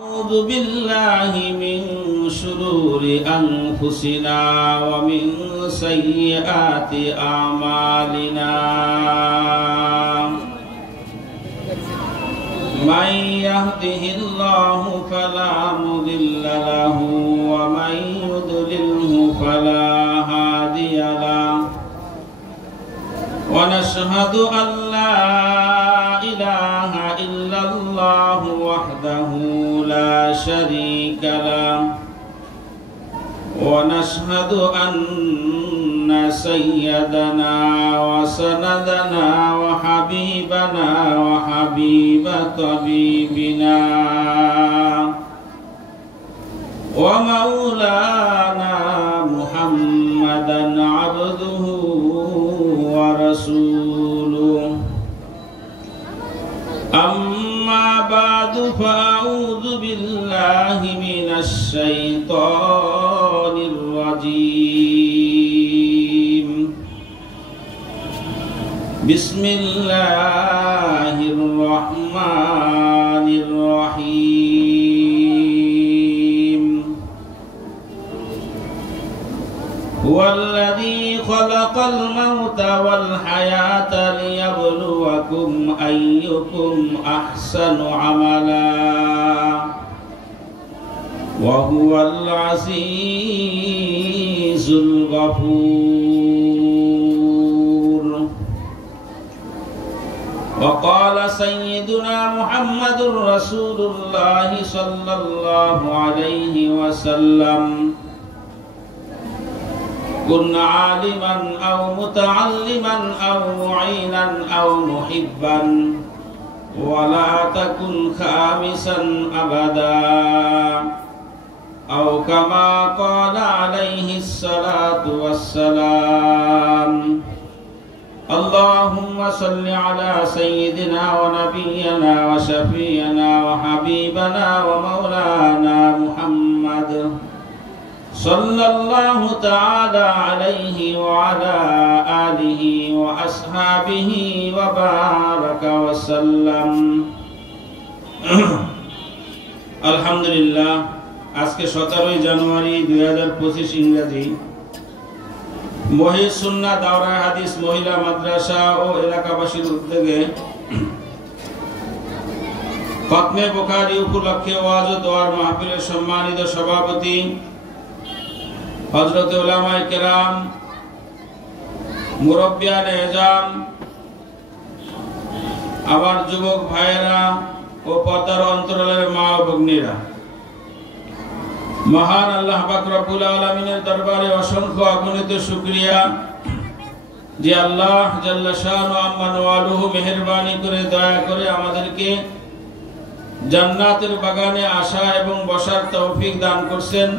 أعوذ بالله من شرور أنفسنا ومن سيئات أعمالنا من يهده الله فلا مضل له ومن يضلله فلا هادي له ونشهد أن لا إله إلا الله وحده لا شريك له ونشهد أن سيدنا وسندنا وحبيبنا وحبيب طبيبنا ومولانا محمدا عبده ورسوله أما بعد فأعوذ بالله من الشيطان الرجيم بسم الله الرحمن الرحيم هو الذي خلق الموت والحياة ليبلوكم أيكم أحسن عملا وهو العزيز الغفور وقال سيدنا محمد رسول الله صلى الله عليه وسلم كن عالما أو متعلما أو معينا أو محبا ولا تكن خامسا أبدا أو كما قال عليه الصلاة والسلام اللهم صل على سيدنا ونبينا وشفينا وحبيبنا ومولانا محمد صلى الله تعالى عليه وعلى آله وأصحابه وبارك وسلم الحمد لله আজকে 17 জানুয়ারি 2025 ইংরেজি মহিজ সুন্নাহ দাওরা হাদিস মহিলা মাদ্রাসা ও এলাকাবাসীর উদ্যোগে খতমে বুখারী উপলক্ষে ওয়াজ ও দোয়ার মাহফিলের সম্মানিত সভাপতি হযরত উলামায়ে কেরাম মুরব্বিয়ানে এজাম আমার যুবক ভাইয়েরা ও পর্দার অন্তরালের মা ও ভগ্নীরা মহান আল্লাহ পাক রব্বুল আলামিনের দরবারে অসংখ্য অগণিত শুকরিয়া যে আল্লাহ জাল্লা শানু আম্মা ওয়ালুহু মেহেরবানি করে দয়া করে আমাদেরকে জান্নাতের বাগানে আসা এবং বসার তৌফিক দান করেছেন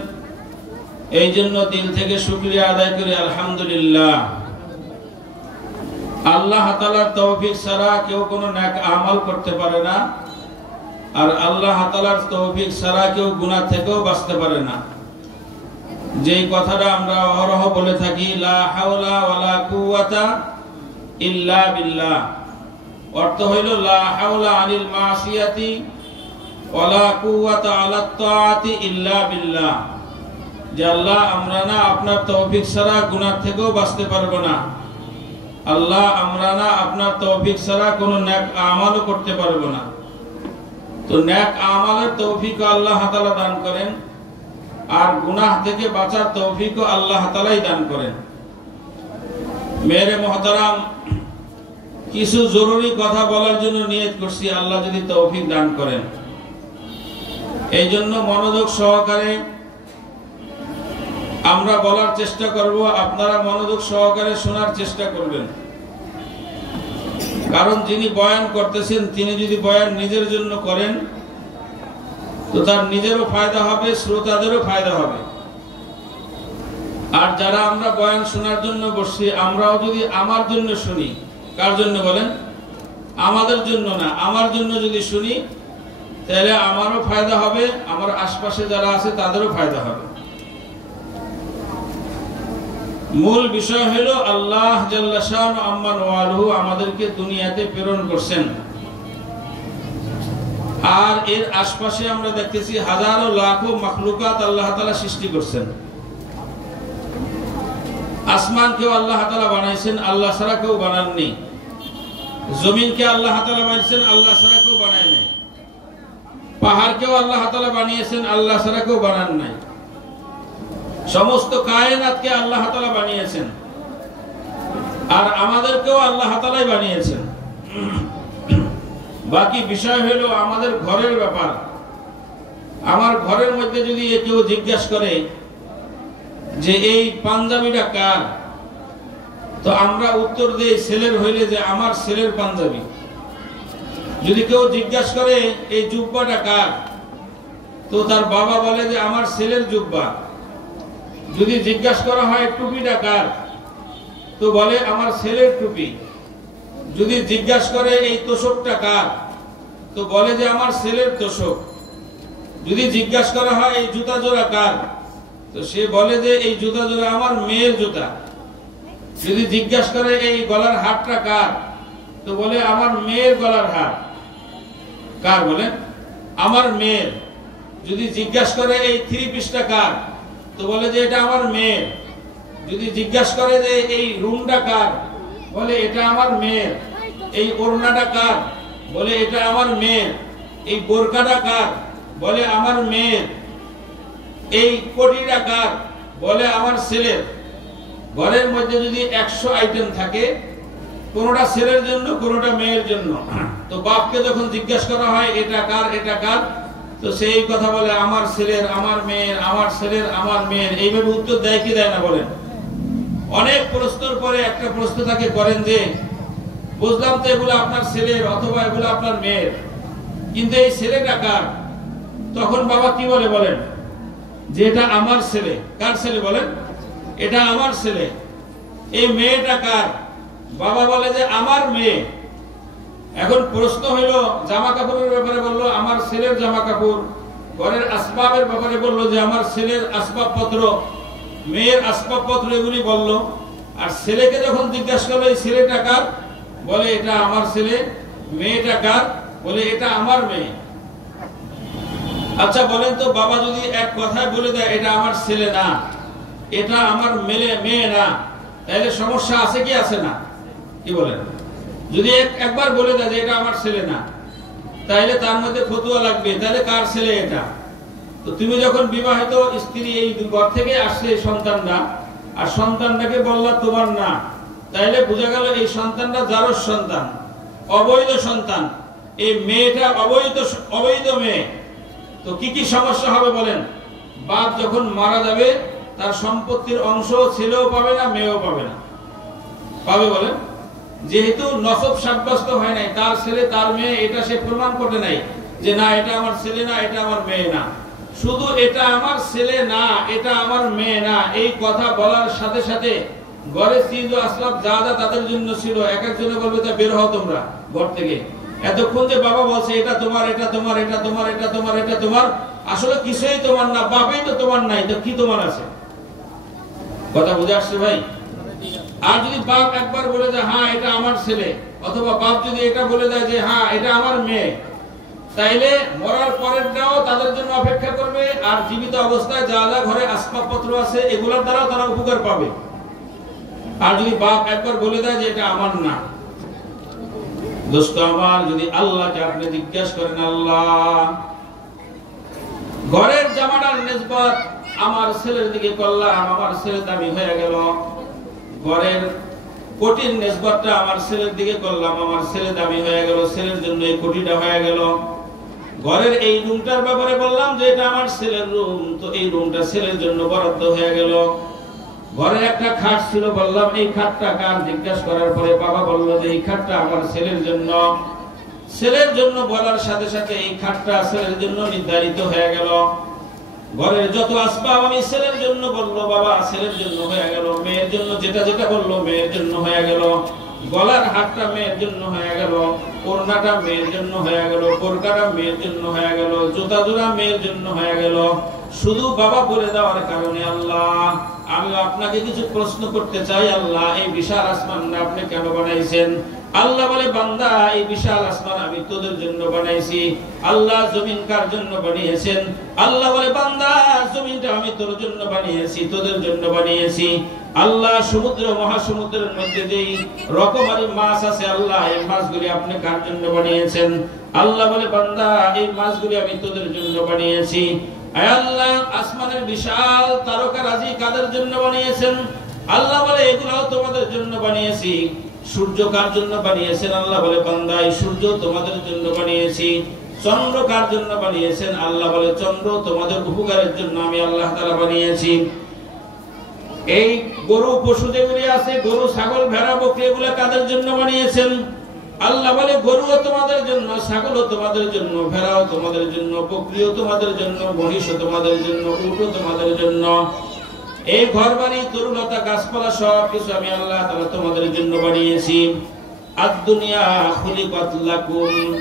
এই জন্য দিল থেকে শুকরিয়া আদায় করি আলহামদুলিল্লাহ আল্লাহ তাআলার তৌফিক ছাড়া কেউ কোনো নেক আমল করতে পারে না আর আল্লাহ তাআলার তৌফিক ছাড়া কেউ গুনাহ থেকেও বাঁচতে পারে না যেই কথাটা আমরা অহরহ বলে থাকি লা হাওলা ওয়ালা কুওয়াতা ইল্লা বিল্লাহ অর্থ হইল লা হাওলা আনিল মাসিয়াতি ওয়ালা কুওয়াতা আলা তাআতি ইল্লা বিল্লাহ যে আল্লাহ আমরা না আপনার তৌফিক ছাড়া গুনাহ থেকেও বাঁচতে পারবো না আল্লাহ আমরা না আপনার তৌফিক ছাড়া কোনো নেক আমলও করতে পারবো না তো নেক আমলের তৌফিকও আল্লাহ তাআলা দান করেন আর গুনাহ থেকে বাঁচার তৌফিকও আল্লাহ তাআলাই দান করেন মেরে মুহতারাম কিছু জরুরি কথা বলার জন্য নিয়ত করছি আল্লাহ যদি তৌফিক দান করেন এই জন্য মনোযোগ সহকারে আমরা বলার চেষ্টা করব আপনারা মনোযোগ সহকারে শোনার চেষ্টা করবেন কারণ যিনি বয়ান করতেছেন তিনি যদি বয়ান নিজের জন্য করেন তো তার নিজেরও ফায়দা হবে শ্রোতাদেরও ফায়দা হবে আর যারা আমরা বয়ান শোনার জন্য বসছি আমরাও যদি আমার জন্য শুনি কার জন্য বলেন আমাদের জন্য না আমার জন্য যদি শুনি তাহলে আমারও ফায়দা হবে আমার আশপাশে যারা আছে তাদেরও ফায়দা হবে মূল বিষয় হলো আল্লাহ জাল্লা শান আম্মান ওয়ালহু আমাদেরকে দুনিয়াতে প্রেরণ করেছেন আর এর আশপাশে আমরা দেখতেছি হাজারো লাখো মাখলুকাত আল্লাহ তাআলা সৃষ্টি করছেন। আসমানকেও আল্লাহ তাআলা বানাইছেন, আল্লাহ ছাড়া কেউ বানাননি। জমিনকে আল্লাহ তাআলা বানিয়েছেন, আল্লাহ ছাড়া কেউ বানায় নাই। পাহাড়কেও আল্লাহ তাআলা বানিয়েছেন, আল্লাহ ছাড়া কেউ বানান নাই। সমস্ত কায়নাতকে আল্লাহ তাআলা বানিয়েছেন, আর আমাদেরকেও আল্লাহ তাআলাই বানিয়েছেন। বাকি বিষয় হলো আমাদের ঘরের ব্যাপার। আমার ঘরের মধ্যে যদি কেউ জিজ্ঞাসা করে যে এই পাঞ্জাবিটা কার, তো আমরা উত্তর দেই ছেলের হইলে যে আমার ছেলের পাঞ্জাবি। যদি কেউ জিজ্ঞাসা করে এই জুব্বাটা কার, তো তার বাবা বলে যে আমার ছেলের জুব্বা। যদি জিজ্ঞাসা করা হয় টুপিটা কার, তো বলে আমার ছেলের টুপি। যদি জিজ্ঞাসা করে এই তোশকটা কার, তো বলে যে আমার ছেলের তোশক। যদি জিজ্ঞাসা করা হয় এই জুতা জোড়া কার, তো সে বলে যে এই জুতা জোড়া আমার মেয়ের জুতা। যদি জিজ্ঞাসা করে এই গলার হারটা কার, তো বলে আমার মেয়ের গলার হার। কার বলে? আমার মেয়ের। যদি জিজ্ঞাসা করে এই থ্রি পিসটা কার, তো বলে যে এটা আমার মেয়ের। যদি জিজ্ঞাসা করে যে এই রুমটা কার, বলে এটা আমার মেয়ের। এই ওড়নাটা কার, বলে এটা আমার মেয়ের। এই বোরকাটা কার, বলে আমার মেয়ের। এই কোটিটা কার, বলে আমার ছেলের। ঘরের মধ্যে যদি 100 আইটেম থাকে, কোনটা ছেলের জন্য, কোনটা মেয়ের জন্য, তো বাপকে যখন জিজ্ঞাসা করা হয় এটা কার, এটা কার, তো সেই কথা বলে আমার ছেলের, আমার মেয়ের, আমার ছেলের, আমার মেয়ের। এইভাবে উত্তর দেয় কি দেয় না বলেন? অনেক প্রশ্নের পরে একটা প্রশ্ন তাকে করেন যে বুঝলাম তো এগুলো আপনার ছেলের অথবা এগুলো আপনার মেয়ের, কিন্তু এই ছেলেটা কার? তখন বাবা কি বলে বলেন? যে এটা আমার ছেলে। কার ছেলে বলেন? এটা আমার ছেলে। এই মেয়েটা কার? বাবা বলে যে আমার মেয়ে। এখন প্রশ্ন হইল, জামা কাপড়ের ব্যাপারে বললো আমার ছেলের জামা কাপড়, ঘরের আসবাবের ব্যাপারে বললো যে আমার ছেলের আসবাবপত্র, মেয়ের আসবাবপত্র, এগুলি বললো। আর ছেলেকে যখন জিজ্ঞাসা করলো এই ছেলেটা কার, বলে এটা আমার ছেলে। মেয়েটা কার? বলে এটা আমার মেয়ে। আচ্ছা বলেন তো, বাবা যদি এক কথায় বলে দেয় এটা আমার ছেলে না, এটা আমার মেয়ে না, তাহলে সমস্যা আছে কি আছে না? কি বলেন? যদি একবার বলে দেয় যে এটা আমার ছেলে না, তাহলে তার মধ্যে ফতুয়া লাগবে, তাহলে কার ছেলে এটা? তো তুমি যখন বিবাহিত স্ত্রী, এই ঘর থেকে আসছে সন্তানটা, আর সন্তানটাকে বললা তোমার না, তাহলে বোঝা গেল এই সন্তানটা যার সন্তান, অবৈধ সন্তান। এই মেয়েটা অবৈধ মেয়ে। তো কি কি সমস্যা হবে বলেন? বাপ যখন মারা যাবে তার সম্পত্তির অংশ ছেলেও পাবে না, মেয়েও পাবে না। পাবে বলেন? যেহেতু নসব সাব্যস্ত হয় নাই, তার ছেলে তার মেয়ে এটা সে প্রমাণ করতে নাই যে না এটা আমার ছেলে না, এটা আমার মেয়ে না। শুধু এটা আমার ছেলে না, এটা আমার মেয়ে না, এই কথা বলার সাথে সাথে ঘরে চিজ ও আসবাব যা যা তাদের জন্য ছিল, এক একজনে বলবে তা বের হও তোমরা ঘর থেকে। এতক্ষণ যে বাবা বলছে এটা তোমার, এটা তোমার, এটা তোমার, এটা তোমার, এটা তোমার, আসলে কিছুই তোমার না, বাবাই তো তোমার নাই, তো কি তোমার আছে? কথা বুঝে আসছে ভাই? আর যদি বাপ একবার বলে দেয় হ্যাঁ এটা আমার ছেলে, অথবা বাপ যদি এটা বলে দেয় যে হ্যাঁ এটা আমার মেয়ে, তাইলে মরার পরেরটাও তাদের জন্য অপেক্ষা করবে, আর জীবিত অবস্থায় যা যা ঘরে আসবাবপত্র আছে এগুলোর দ্বারাও তারা উপকার পাবে। আর যদি বাপ একবার বলে দেয় যে এটা আমার না, দোস্ত আমার, যদি আল্লাহকে আপনি জিজ্ঞাসা করেন, আল্লাহ ঘরের জামাটার নিসবত আমার ছেলের দিকে করলাম, আমার ছেলে দামি হয়ে গেল। ঘরের কোটির নিসবতটা আমার ছেলের দিকে করলাম, আমার ছেলে দামি হয়ে গেল, ছেলের জন্য এই কোটিটা হয়ে গেল। ঘরের এই রুমটার ব্যাপারে বললাম যে এটা আমার ছেলের রুম, তো এই রুমটা ছেলের জন্য বরাদ্দ হয়ে গেল। ঘরের একটা খাট ছিল, বললাম এই খাটটা কার? জিজ্ঞাসা করার পরে বাবা বললো যে এই খাটটা আমার ছেলের জন্য। ছেলের জন্য বলার সাথে সাথে এই খাটটা ছেলের জন্য নির্ধারিত হয়ে গেল। ঘরের যত আসবাব আমি ছেলের জন্য বললো, বাবা ছেলের জন্য হয়ে গেল। মেয়ের জন্য যেটা যেটা বললো মেয়ের জন্য হয়ে গেল। গলার হারটা মেয়ের জন্য হয়ে গেল, ওড়নাটা মেয়ের জন্য হয়ে গেল, বোরকাটা মেয়ের জন্য হয়ে গেল, জুতা জোড়া মেয়ের জন্য হয়ে গেল। শুধু বাবা বলে দেওয়ার কারণে আল্লাহ আমি আপনাকে কিছু প্রশ্ন করতে চাই, আল্লাহ এই বিশাল আসমানটা আপনি কেন বানাইছেন? আল্লাহ বলে বান্দা এই বিশাল আসমান আমি তোদের জন্য বানাইছি। আল্লাহ জমিন কার জন্য বানিয়েছেন? আল্লাহ বলে বান্দা জমিনটা আমি তোর জন্য বানিয়েছি, তোদের জন্য বানিয়েছি। আল্লাহ সমুদ্র মহাসমুদ্রের মধ্যে যেই রকমারি মাছ আছে আল্লাহ এই মাছগুলি আপনি কার জন্য বানিয়েছেন? আল্লাহ বলে বান্দা এই মাছগুলি আমি তোদের জন্য বানিয়েছি। আয় আল্লাহ আসমানের বিশাল তারকারাজি কাদের জন্য বানিয়েছেন? আল্লাহ বলে এগুলাও তোমাদের জন্য বানিয়েছি। সূর্য কার জন্য বানিয়েছেন? আল্লাহ বলে বান্দা এই সূর্য তোমাদের জন্য বানিয়েছি। চন্দ্র কার জন্য বানিয়েছেন? আল্লাহ বলে চন্দ্র তোমাদের উপকারের জন্য আমি আল্লাহ তাআলা বানিয়েছি। এই গরু পশু যেগুলি আছে গরু ছাগল ভেড়া বকরি এগুলো কাদের জন্য বানিয়েছেন? আল্লাহ বলে গরুও তোমাদের জন্য, ছাগলও তোমাদের জন্য, ভেড়াও তোমাদের জন্য, বকরিও তোমাদের জন্য, মহিষও তোমাদের জন্য, উটও তোমাদের জন্য। এই ঘরবাড়ি তরুলতা গাছপালা সব কিছু আমি আল্লাহ তাআলা তোমাদের জন্য বানিয়েছি। আদ-দুনিয়া খুলিকাত লাকুম,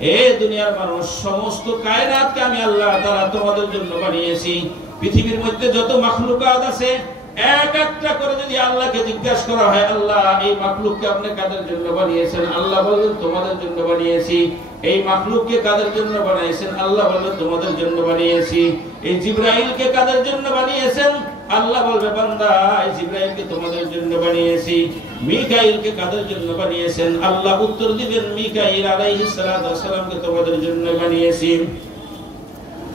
এই দুনিয়ার মানুষ সমস্ত কায়নাতকে আমি আল্লাহ তাআলা তোমাদের জন্য বানিয়েছি। পৃথিবীর মধ্যে যত মাখলুকাত আছে এক একটা করে যদি আল্লাহকে জিজ্ঞাসা করা হয় আল্লাহ এই মাখলুককে আপনি কাদের জন্য বানিয়েছেন? আল্লাহ বলবেন তোমাদের জন্য বানিয়েছি। এই মাখলুককে কাদের জন্য বানিয়েছেন? আল্লাহ বলবেন তোমাদের জন্য বানিয়েছি। এই জিবরাইলকে কাদের জন্য বানিয়েছেন? আল্লাহ বলবে বান্দা এই জিবরাইলকে তোমাদের জন্য বানিয়েছি। মিকাইলকে কাদের জন্য বানিয়েছেন? আল্লাহ উত্তর দিবেন মিকাইল আলাইহিস সালাতু ওয়াস সালামকে তোমাদের জন্য বানিয়েছি।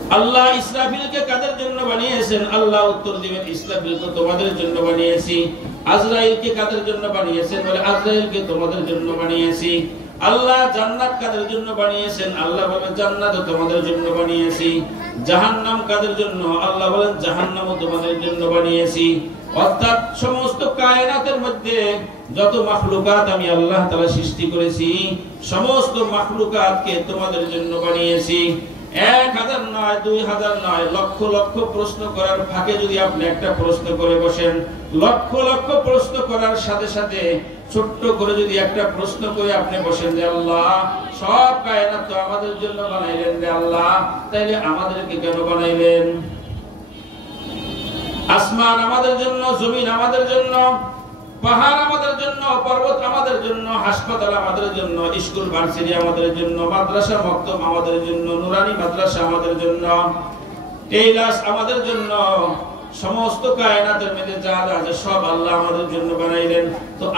আল্লাহ ইসরাফিলকে কাদের জন্য বানিয়েছেন? আল্লাহ উত্তর দিবেন ইসরাফিলকে তোমাদের জন্য বানিয়েছি। আজরাইলকে কাদের জন্য বানিয়েছেন? বলে আজরাইলকে তোমাদের জন্য বানিয়েছি। আল্লাহ জান্নাত কাদের জন্য বানিয়েছেন? আল্লাহ বলেন জান্নাতও তোমাদের জন্য বানিয়েছি। জাহান্নাম কাদের জন্য? আল্লাহ বলেন জাহান্নামও তোমাদের জন্য বানিয়েছি। অর্থাৎ সমস্ত কায়নাতের মধ্যে যত মাখলুকাত আমি আল্লাহ তাআলা সৃষ্টি করেছি সমস্ত মাখলুকাতকে তোমাদের জন্য বানিয়েছি। 1000 নয় 2000 নয় লক্ষ লক্ষ প্রশ্ন করার ফাঁকে যদি আপনি একটা প্রশ্ন করে বসেন, লক্ষ লক্ষ প্রশ্ন করার সাথে সাথে ছোট্ট করে যদি একটা প্রশ্ন করে আপনি বসেন যে আল্লাহ সব কায়নাত তো আমাদের জন্য বানাইলেন রে আল্লাহ, তাইলে আমাদেরকে কেন বানাইলেন? আসমান আমাদের জন্য, জমিন আমাদের জন্য, পাহাড় আমাদের জন্য, পর্বত আমাদের জন্য, হাসপাতাল আমাদের জন্য, স্কুল ভার্সিটি আমাদের জন্য, মাদ্রাসা মক্তব আমাদের জন্য, নুরানি মাদ্রাসা আমাদের জন্য, টেইলার্স আমাদের জন্য, সমস্ত কায়নাতের মধ্যে যা আছে সব আল্লাহ আমাদের জন্য বানাইলেন। তো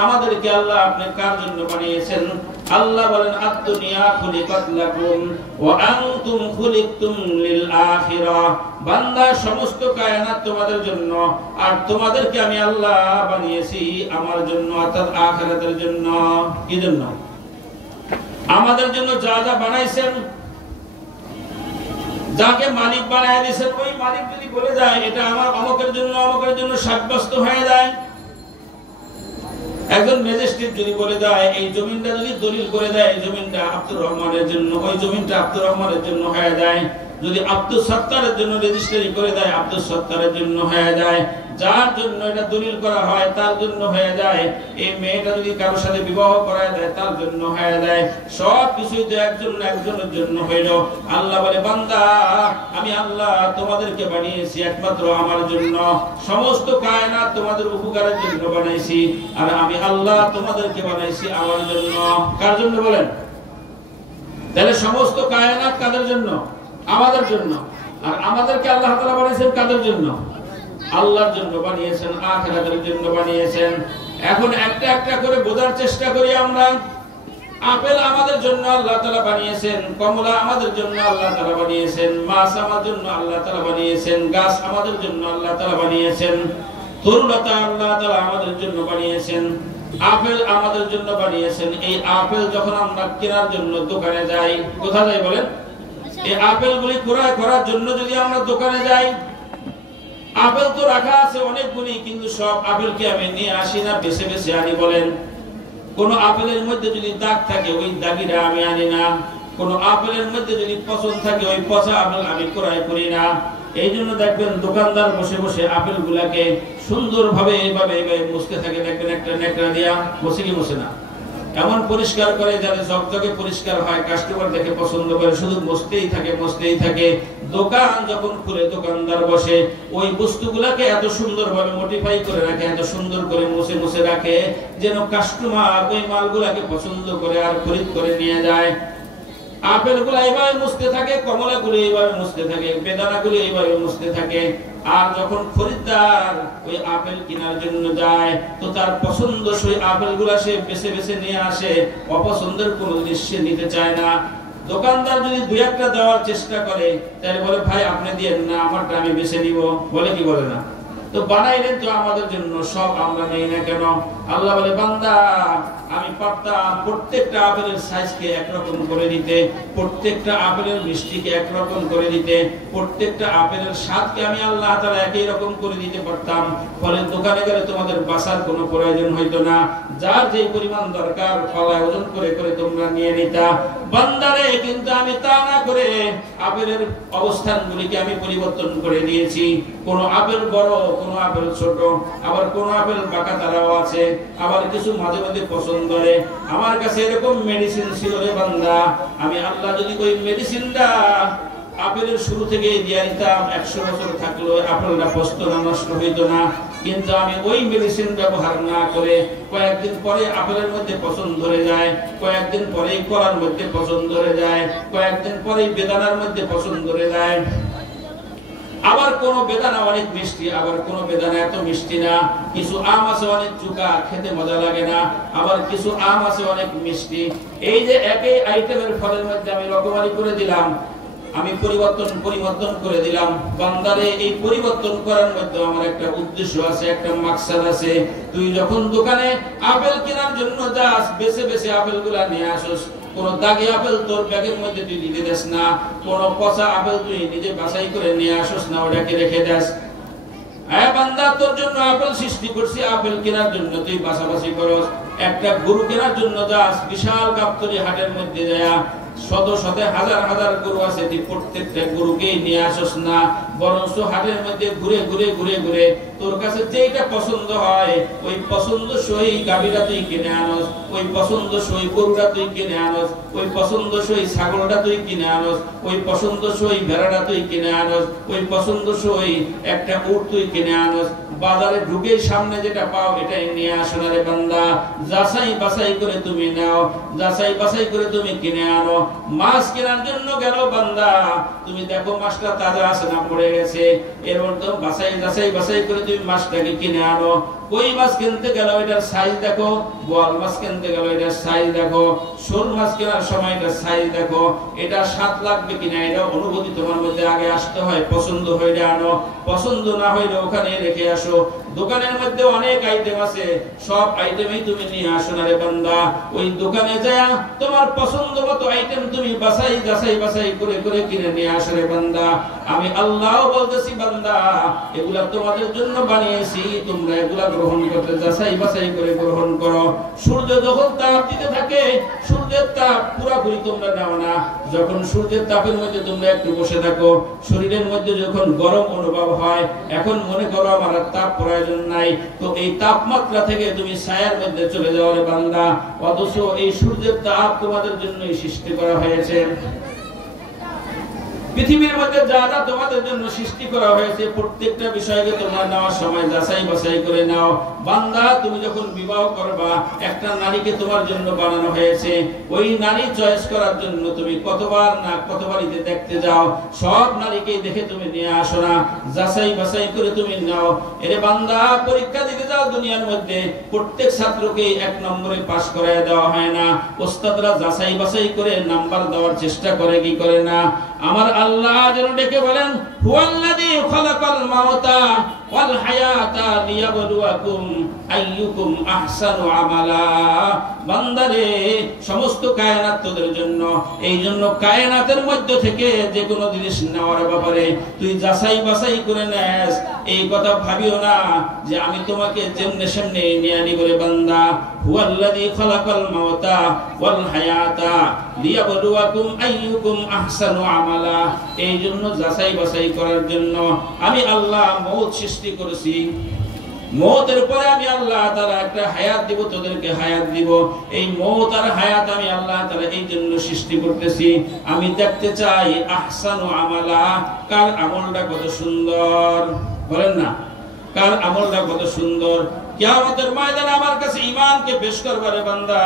আমাদেরকে আল্লাহ আপনি কার জন্য বানিয়েছেন? আল্লাহ বলেন আদ-দুনিয়া খুলিকাত লাকুম ওয়া আনতুম খুলিকতুম লিল আখিরাহ। বান্দা সমস্ত কায়নাত তোমাদের জন্য আর তোমাদেরকে আমি আল্লাহ বানিয়েছি আমার জন্য, অর্থাৎ আখিরাতের জন্য। কি জন্য? আমাদের জন্য যা যা বানাইছেন, যাকে মালিক বানায় দিয়েছেন ওই মালিক যদি বলে যায় এটা আমার অমুকের জন্য সাব্যস্ত হয়ে যায়। একজন ম্যাজিস্ট্রেট যদি বলে দেয় এই জমিনটা যদি দলিল করে দেয় এই জমিনটা আব্দুর রহমানের জন্য, ওই জমিনটা আব্দুর রহমানের জন্য হয়ে যায়। যদি আব্দুল সত্তারের জন্য রেজিস্ট্রি করে দেয় আব্দুল সত্তারের জন্য হয়ে যায়। যার জন্য এটা দলিল করা হয় তার জন্য হয়ে যায়। এই মেয়েটা যদি কারোর সাথে বিবাহ করায় দেয় তার জন্য হয়ে যায়। সব কিছুই তো একজনের জন্য হইল। আল্লাহ বলে বান্দা আমি আল্লাহ তোমাদেরকে বানিয়েছি একমাত্র আমার জন্য, সমস্ত কায়নাত তোমাদের উপকারের জন্য বানাইছি, আর আমি আল্লাহ তোমাদেরকে বানাইছি আমার জন্য। কার জন্য বলেন? তাহলে সমস্ত কায়নাত কাদের জন্য? আমাদের জন্য। আর আমাদেরকে আল্লাহ তাআলা বানিয়েছেন কাদের জন্য? আল্লাহর জন্য বানিয়েছেন, আখিরাতের জন্য বানিয়েছেন। এখন একটা একটা করে বোঝার চেষ্টা করি আমরা। আপেল আমাদের জন্য আল্লাহ তাআলা বানিয়েছেন, কমলা আমাদের জন্য আল্লাহ তাআলা বানিয়েছেন, মাছ আমাদের জন্য আল্লাহ তাআলা বানিয়েছেন, গাছ আমাদের জন্য আল্লাহ তাআলা বানিয়েছেন, তরুলতা আল্লাহ তাআলা আমাদের জন্য বানিয়েছেন, আপেল আমাদের জন্য বানিয়েছেন। এই আপেল যখন আমরা কেনার জন্য দোকানে যাই, কোথায় যাই বলেন? এই আপেলগুলি ক্রয় করার জন্য যদি আমরা দোকানে যাই, আপেল তো রাখা আছে অনেকগুলি, কিন্তু সব আপেলকে আমি নিয়ে আসি না, বেছে বেছে আনি বলেন। কোন আপেলের মধ্যে যদি দাগ থাকে ওই দাগিটা আমি আনি না, কোন আপেলের মধ্যে যদি পচন থাকে ওই পচা আপেল আমি ক্রয় করি না। এই জন্য দেখবেন দোকানদার বসে বসে আপেল গুলাকে সুন্দর ভাবে এইভাবে মুছতে থাকে, দেখবেন একটা নেকড়া দিয়া, মুছে কি মুছে না? এমন পরিষ্কার করে যাতে ঝকঝকে পরিষ্কার হয়, কাস্টমার দেখে পছন্দ করে, শুধু মস্তেই থাকে। দোকান যখন খুলে দোকানদার বসে ওই বস্তুগুলাকে এত সুন্দরভাবে মডিফাই করে রাখে, এত সুন্দর করে মুছে রাখে যেন কাস্টমার ওই মালগুলাকে পছন্দ করে আর খরিদ করে নিয়ে যায়। আপেলগুলো এইভাবে মুছতে থাকে, কমলাগুলো এইভাবে মুছতে থাকে, বেদানাগুলো এইভাবে মুছতে থাকে। আর যখন খরিদ্দার ওই আপেল কেনার জন্য যায় তো তার পছন্দসই আপেলগুলা সে বেছে নিয়ে আসে, অপছন্দের কোনো জিনিস সে নিতে চায় না। দোকানদার যদি দুই একটা দেওয়ার চেষ্টা করে তাহলে বলে ভাই আপনি দিয়েন না, আমারটা আমি বেছে নিব, বলে কি বলে না? তো বানাইলেন তো আমাদের জন্য, সব আমরা নেই না কেন? আল্লাহ বলে বান্দা আমি পারতাম প্রত্যেকটা আপেলের সাইজকে একরকম করে দিতে, প্রত্যেকটা আপেলের মিষ্টিকে একরকম করে দিতে, প্রত্যেকটা আপেলের স্বাদকে আমি আল্লাহ তাআলা একই রকম করে দিতে পারতাম। ফলে দোকানে গেলে তোমাদের বাসার কোনো প্রয়োজন হইতো না, যার যেই পরিমাণ দরকার ফলায় ওজন করে তোমরা নিয়ে নিতা। বান্দারে কিন্তু আমি তা না করে আপেলের অবস্থানগুলিকে আমি পরিবর্তন করে দিয়েছি। কোন আপেল বড়, কোন আপেল ছোট, আবার কোন আপেল বাঁকা তারাও আছে, আবার কিছু মাঝে মাঝে পছন্দ করে। আমার কাছে এরকম মেডিসিন ছিল রে বান্দা, আমি আল্লাহ যদি ওই মেডিসিনটা আপেলের শুরু থেকে দিয়ে দিতাম 100 বছর থাকলো আপেলটা পচতো না, নষ্ট হইতো না। কিন্তু আমি ওই মেডিসিন ব্যবহার না করে কয়েকদিন পরে আপেলের মধ্যে পছন্দ ধরে যায়, কয়েকদিন পরেই কলার মধ্যে পছন্দ ধরে যায়, কয়েকদিন পরেই বেদানার মধ্যে পছন্দ ধরে যায়। আবার কোন বেদানা অনেক মিষ্টি, আবার কোন বেদানা এত মিষ্টি না। কিছু আম আছে অনেক চুকা, খেতে মজা লাগে না, আবার কিছু আম আছে অনেক মিষ্টি। এই যে একই আইটেমের ফলের মধ্যে আমি রকমারি করে দিলাম, আমি পরিবর্তন করে দিলাম। বান্দারে এই পরিবর্তন করার মধ্যে আমার একটা উদ্দেশ্য আছে, একটা মাকসাদ আছে। তুই যখন দোকানে আপেল কেনার জন্য যাস, বেছে আপেলগুলা নিয়ে আসিস। কোন দাগি আপেল তোর ব্যাগের মধ্যে তুই দিতে দেস না, কোন পচা আপেল তুই নিজে বাছাই করে নিয়ে আসিস না, ওটাকে রেখে দেস। হ্যাঁ বান্দা, তোর জন্য আপেল সৃষ্টি করছি, আপেল কেনার জন্য তুই বাছাবাছি করস। একটা গরু কেনার জন্য যাস, বিশাল গাবতলী হাটের মধ্যে যায়, শত হাজার গরু আছে, তুই প্রত্যেকটা গরুকে নিয়ে আসস না, বরঞ্চ হাটের মধ্যে ঘুরে তোর কাছে যেটা পছন্দ হয় ওই পছন্দসই গাভীরা তুই কিনে আনস, ওই পছন্দসই গরুটা তুই কিনে আনস, ওই পছন্দসই ছাগলটা তুই কিনে আনস, ওই পছন্দসই ভেড়াটা তুই কিনে আনস, ওই পছন্দসই একটা উট তুই কিনে আনস। বাজারে ঢুকে সামনে যেটা পাও এটাই নিয়ে আসো না রে বান্দা। যাচাই বাছাই করে তুমি নাও, যাচাই বাছাই করে তুমি কিনে আনো। মাছ কেনার জন্য গেল বান্দা, তুমি দেখো মাছটা তাজা আছে না পড়ে গেছে, এর মধ্যে যাচাই করে তুমি মাছটাকে কিনে আনো। কই মাছ কিনতে গেল এটার সাইজ দেখো, বোয়াল মাছ কিনতে গেল এটার সাইজ দেখো, শোল মাছ কেনার সময় এটার সাইজ দেখো, এটা স্বাদ লাগবে কিনা এটা অনুভূতি তোমার মধ্যে আগে আসতে হয়। পছন্দ হইলে আনো, পছন্দ না হইলে ওখানে রেখে আসো। দোকানের মধ্যে অনেক আইটেম আছে, সব আইটেমই তুমি নিয়ে আসো না রে বান্দা। ওই দোকানে যায় তোমার পছন্দ মতো আইটেম তুমি যাচাই করে কিনে নিয়ে আসো রে বান্দা। আমি আল্লাহ বলতেছি বান্দা, এগুলা তোমাদের জন্য বানিয়েছি, তোমরা এগুলা গ্রহণ করতে যাচাই করে গ্রহণ করো। সূর্য যখন তাপ দিতে থাকে, সূর্যের তাপ পুরোপুরি তোমরা নাও না। যখন সূর্যের তাপের মধ্যে তোমরা একটু বসে থাকো, শরীরের মধ্যে যখন গরম অনুভব হয়, এখন মনে করো আমার তাপ প্রয়োজন নাই, তো এই তাপমাত্রা থেকে তুমি ছায়ার মধ্যে চলে যাও রে বান্দা। অথচ এই সূর্যের তাপ তোমাদের জন্যই সৃষ্টি করা হয়েছে। পৃথিবীর মধ্যে যা তোমাদের জন্য সৃষ্টি করা হয়েছে প্রত্যেকটা বিষয়কে তোমরা নেওয়ার সময় যাচাই বাছাই করে নাও। বান্দা, তুমি যখন বিবাহ করবা, একটা নারীকে তোমার জন্য বানানো হয়েছে, ওই নারী চয়েস করার জন্য তুমি কতবারই দেখতে যাও। সব নারীকে দেখে তুমি নিয়ে আসো না, যাচাই বাছাই করে তুমি নাও। এরে বান্দা, পরীক্ষা দিতে যাও দুনিয়ার মধ্যে, প্রত্যেক ছাত্রকে 1 নম্বরে পাস করায় দেওয়া হয় না। ওস্তাদরা যাচাই বাছাই করে নাম্বার দেওয়ার চেষ্টা করে কি করে না? আমার আল্লাহ যেন ডেকে বলেন, হুয়াল্লাযী খালাকাল মাউতা ওয়াল হায়াতা লিয়াবলুয়াকুম আইয়ুকুম আহসানু আমালা। বান্দারে, সমস্ত কায়নাত তোদের জন্য, এই জন্য কায়নাতের মধ্যে থেকে যে কোনো জিনিস নেওয়ার ব্যাপারে তুই যাচাই বাছাই করে নেস। এই কথা ভাবিও না যে আমি তোমাকে যেমনে সেমনে নিয়ে নিব রে বান্দা। হুয়াল্লাযী খালাকাল মাউতা ওয়াল হায়াতা লিয়াবলুয়াকুম আইয়ুকুম আহসানু আমালা। এই জন্য যাচাই বাছাই করার জন্য আমি আল্লাহ মওত সৃষ্টি করেছি। মওতের পরে আমি আল্লাহ তাআলা একটা হায়াত দিব, তোদেরকে হায়াত দিব। এই মওত আর হায়াত আমি আল্লাহ তাআলা এই জন্য সৃষ্টি করতেছি, আমি দেখতে চাই আহসানু আমালা, কার আমলটা কত সুন্দর। বলেন না, কার আমলটা কত সুন্দর। কিয়ামতের ময়দানে আমার কাছে ঈমানকে পেশ করবারে বান্দা,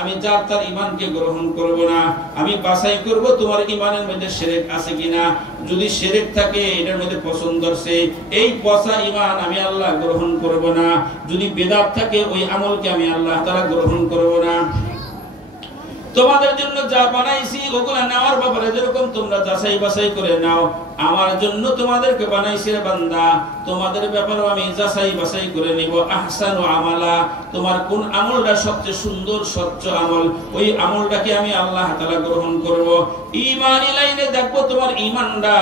আমি যার তার ঈমানকে গ্রহণ করব না, আমি বাছাই করব তোমার ঈমানের মধ্যে শিরক আছে কিনা। যদি শিরক থাকে, এটার মধ্যে পছন্দ আছে, এই পচা ঈমান আমি আল্লাহ গ্রহণ করব না। যদি বিদআত থাকে, ওই আমলকে আমি আল্লাহ তাআলা গ্রহণ করব না। তোমাদের জন্য যা বানাইছি ওগুলা নেওয়ার ব্যাপারে যেরকম তোমরা যাচাই বাছাই করে নাও, আমার জন্য তোমাদেরকে বানাইছি রে বান্দা, তোমাদের ব্যাপারেও আমি যাচাই বাছাই করে নিব। আহসানু আমালা, তোমার কোন আমলটা সবচেয়ে সুন্দর স্বচ্ছ আমল, ওই আমলটাকে আমি আল্লাহ তাআলা গ্রহণ করব। ঈমানি লাইনে দেখব তোমার ঈমানটা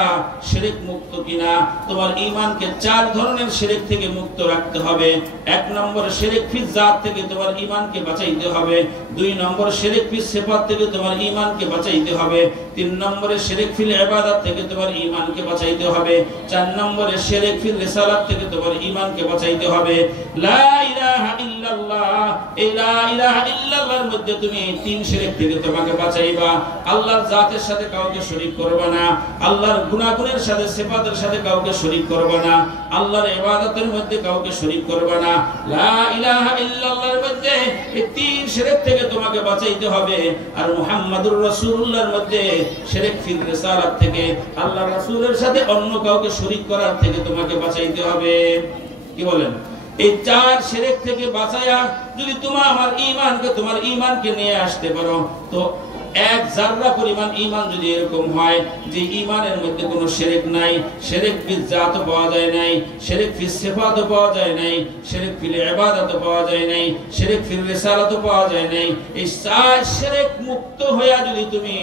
শিরক মুক্ত কিনা। তোমার ঈমানকে 4 ধরনের শিরক থেকে মুক্ত রাখতে হবে। 1 নম্বর শিরক ফি জাত থেকে তোমার ঈমানকে বাঁচাইতে হবে। 2 নম্বর শিরক ফি সিফাত থেকে তোমার ঈমানকে বাঁচাইতে হবে। 3 নম্বরে শিরক ফিল ইবাদত থেকে তোমার ঈমানকে বাঁচাইতে হবে। 4 নম্বরে শিরক ফিল রিসালাত থেকে তোমার ঈমানকে বাঁচাইতে হবে। লা ইলাহা ইল্লাল্লাহ, এই লা ইলাহা ইল্লাল্লাহর মধ্যে তুমি 3 শিরক থেকে তোমাকে বাঁচাইবা। আল্লাহর জাতের সাথে কাউকে শরীক করবে না, আল্লাহর গুনাহগুনের সাথে সিফাতের সাথে কাউকে শরীক করবে না, আল্লাহর ইবাদতের মধ্যে কাউকে শরীক করবে না। লা ইলাহা ইল্লাল্লাহর মধ্যে এই 3 শিরক থেকে তোমাকে বাঁচাইতে হবে। আর মুহাম্মাদুর রাসূলুল্লাহর মধ্যে শিরক ফিল রিসালাত থেকে, আল্লাহ রাসূলের সাথে অন্য কাউকে শরীক করার থেকে তোমাকে বাঁচাইতে হবে। কি বলেন? এই 4 শিরক থেকে বাঁচায়া যদি তোমার ঈমানকে নিয়ে আসতে পারো, তো 1 জাররা পরিমাণ ঈমান যদি এরকম হয় যে ঈমানের মধ্যে কোনো শিরক নাই, শিরক ফিল জাত পাওয়া যায় নাই, শিরক ফিল সিফাত পাওয়া যায় নাই, শিরক ফিল ইবাদত পাওয়া যায় নাই, শিরক ফিল রিসালাত পাওয়া যায় নাই, এই 4 শিরক মুক্ত হয়ে যদি তুমি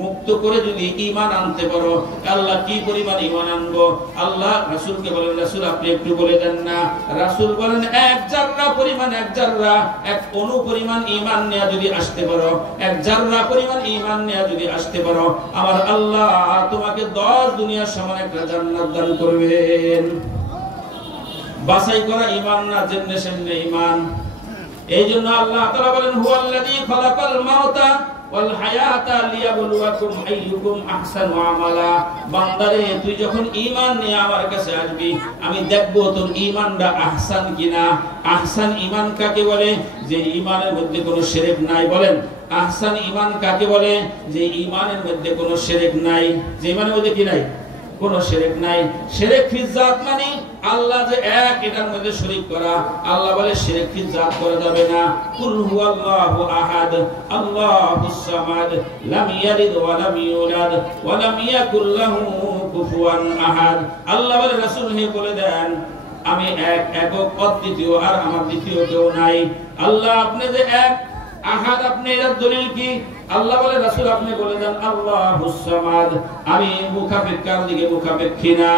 মুক্ত করে যদি ঈমান আনতে পারো, আল্লাহ কি পরিমাণ ঈমান আনবো। আল্লাহ রাসূলকে বলেন, রাসূল আপনি একটু বলে দেন না। রাসূল বলেন 1 জাররা পরিমাণ, 1 জাররা 1 অণু পরিমাণ ঈমান নিয়ে যদি আসতে পারো, 1 জাররা পরিমাণ ঈমান নিয়ে যদি আসতে পারো, আমার আল্লাহ তোমাকে 10 দুনিয়ার সমান একটা জান্নাত দান করবেন। বাছাই করা ঈমান না, যেমনে সেমনে ঈমান। এইজন্য আল্লাহ তাআলা বলেন, হুয়াল্লাযী খালাকাল মাউতা ওয়াল হায়াতা লিয়াবলুয়াকুম আইয়ুকুম আহসানু আমালা। বান্দারে, তুই যখন ঈমান নিয়ে আমার কাছে আসবি, আমি দেখব তোর ঈমানটা আহসান কিনা। আহসান ঈমান কাকে বলে? যে ঈমানের মধ্যে কোনো শিরক নাই। বলেন, আহসান ঈমান কাকে বলে? যে ঈমানের মধ্যে কোনো শিরক নাই। যে ঈমানের মধ্যে কি নাই? কোনো শিরক নাই। শিরক ফি জাত মানে আল্লাহ যে এক, এটার মধ্যে শরীক করা। আল্লাহ বলে শিরক ফি জাত করা যাবে না। কুল হুয়াল্লাহু আহাদ, আল্লাহুস সামাদ, লাম ইয়ালিদ ওয়া লাম ইউলাদ ওয়া লাম ইয়াকুল লাহু কুফুয়ান আহাদ। আল্লাহ বলে, রাসূল হে বলে দেন, আমি এক, একক, অদ্বিতীয়, আর আমার দ্বিতীয় কেউ নাই। আল্লাহ আপনি যে এক, আহাদ আপনি, এর দলিল কি? আল্লাহ বলে, রাসূল আপনি বলে দেন আল্লাহুস সামাদ, আমি মুখাপেক্ষার দিকে মুখাপেক্ষী না,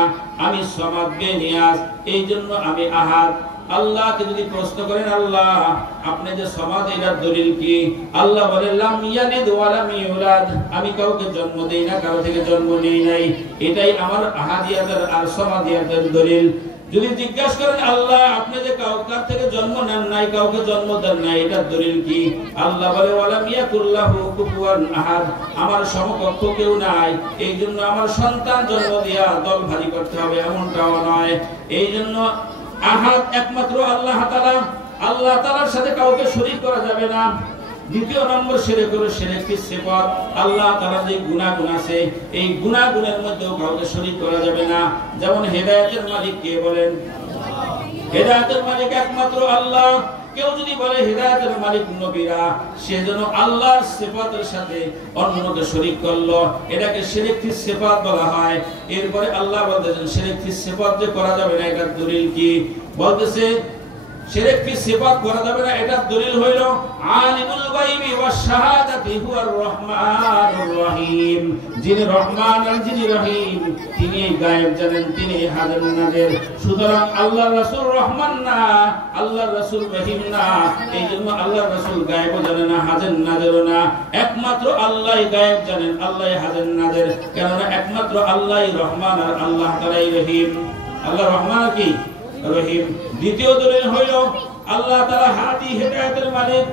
আমি সামাদ বেনিয়াজ, এই জন্য আমি আহাদ। আল্লাহকে যদি প্রশ্ন করেন, আল্লাহ আপনি যে সামাদ, এর দলিল কি? আল্লাহ বলে, লাম ইয়ালিদ ওয়া লাম ইউলাদ, আমি কাউকে জন্ম দেই না, কারো থেকে জন্ম নেই নাই, এটাই আমার আহাদিয়াতের আর সামাদিয়াতের দলিল। যদি জিজ্ঞাসা করেন, আল্লাহ আপনি যে কাউকে থেকে জন্ম নেন নাই, কাউকে জন্ম দেন নাই, এটার দলিল কি? আল্লাহ বলে, ওয়ালাম ইয়াকুল্লাহু কুফুয়ান আহাদ, আমার সমকক্ষ কেউ নাই, এই জন্য আমার সন্তান জন্ম দিয়া দল ভারী করতে হবে, এমনটাও নয়। এই জন্য আহাদ একমাত্র আল্লাহ তাআলা, আল্লাহ তাআলার সাথে কাউকে শরীক করা যাবে না। দ্বিতীয় নম্বর শিরক হলো শিরক ফি সিফাত, আল্লাহ তাআলার যে গুনাহগুণ আছে, এই গুনাহগুণের মধ্যেও কাউকে শরীক করা যাবে না। যেমন হেদায়েতের মালিক কে বলেন? হেদায়েতের মালিক একমাত্র আল্লাহ। কেউ যদি বলে হেদায়েতের মালিক নবীরা, সেজন্য আল্লাহর সিফাতের সাথে অন্যকে শরীক করলো, এটাকে শিরক ফি সিফাত বলা হয়। এরপরে আল্লাহ বলতেছেন শিরক ফি সিফাত যে করা যাবে না, এটার দলিল কি? বলতেছে শিরক ফি সিফাত করা যাবে না, এটার দলিল হইল আলিমুল গায়বি ওয়াশ শাহাদাতি হুয়ার রহমানুর রহিম, যিনি রহমান আর যিনি রহিম, তিনি গায়েব জানেন, তিনি হাজির নাজির। সুতরাং আল্লাহর রাসূল রহমান না, আল্লাহর রাসূল রহিম না, এইজন্য আল্লাহর রাসূল গায়েব জানে না, হাজির নাজির না। একমাত্র আল্লাহই গায়েব জানেন, আল্লাহই হাজির নাজির, কেননা একমাত্র আল্লাহই রহমান আর আল্লাহ তাআলাই রহিম। আল্লাহ রহমান কি? রহিম। দ্বিতীয় দলিল হইল আল্লাহ তাআলা হাদি হেদায়েতের মালিক।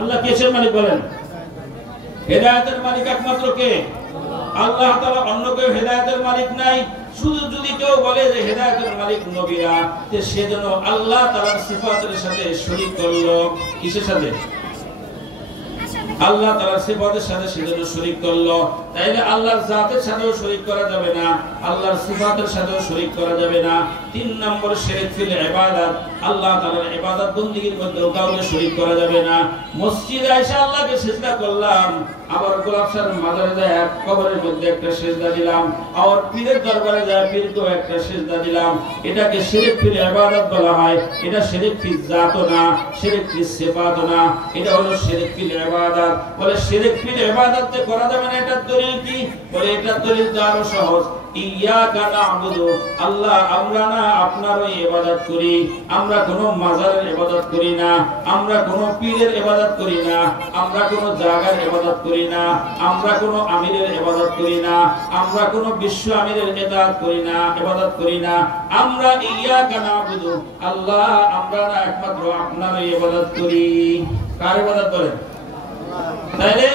আল্লাহ কিসের মালিক বলেন? হেদায়েতের মালিক একমাত্র কে? আল্লাহ তাআলা, অন্য কেউ হেদায়েতের মালিক নাই। শুধু যদি কেউ বলে যে হেদায়েতের মালিক নবীরা, যে সেজন্য আল্লাহ তাআলার সিফাতের সাথে শরীক করলো। কিসের সাথে? আল্লাহ তাআলার সিফাতের সাথে সেজন্য শরীক করলো। তাইলে আল্লাহর জাতের সাথেও শরীক করা যাবে না, আল্লাহর সিফাতের সাথেও শরীক করা যাবে না। 3 নম্বর শিরক ফিল ইবাদত, আল্লাহ তাআলার ইবাদত বندگির মধ্যে কাউকে শরীক করা যাবে না। মসজিদে আয়েশা আল্লাহকে সিজদা করলাম, আবার গোলাপশার মাজারে যায় কবরের মধ্যে একটা সিজদা দিলাম, আবার পীরের দরবারে যায় পীরকেও একটা সিজদা দিলাম। এটাকে শিরক ফিল ইবাদত বলা হয়। এটা শিরক ফিল জাতও না, শিরক ফিল সিফাতও না, এটা হলো শিরক ফিল ইবাদত। বলে শিরক ফিল ইবাদত যে করা যাবে না, এটার দলিল কি? বলে এটার দলিল আরো সহজ। ইয়াকা না'বুদু, আল্লাহ আমরা না আপনারই ইবাদত করি, আমরা কোনো মাজারের ইবাদত করি না, আমরা কোনো পীরের ইবাদত করি না, আমরা কোনো জায়গার ইবাদত করি না, আমরা কোনো আমিরের ইবাদত করি না, আমরা কোনো বিশ্ব আমিরের ইবাদত করি না, আমরা ইয়াকা না'বুদু, আল্লাহ আমরা না একমাত্র আপনারই ইবাদত করি। কার ইবাদত করেন? তাইলে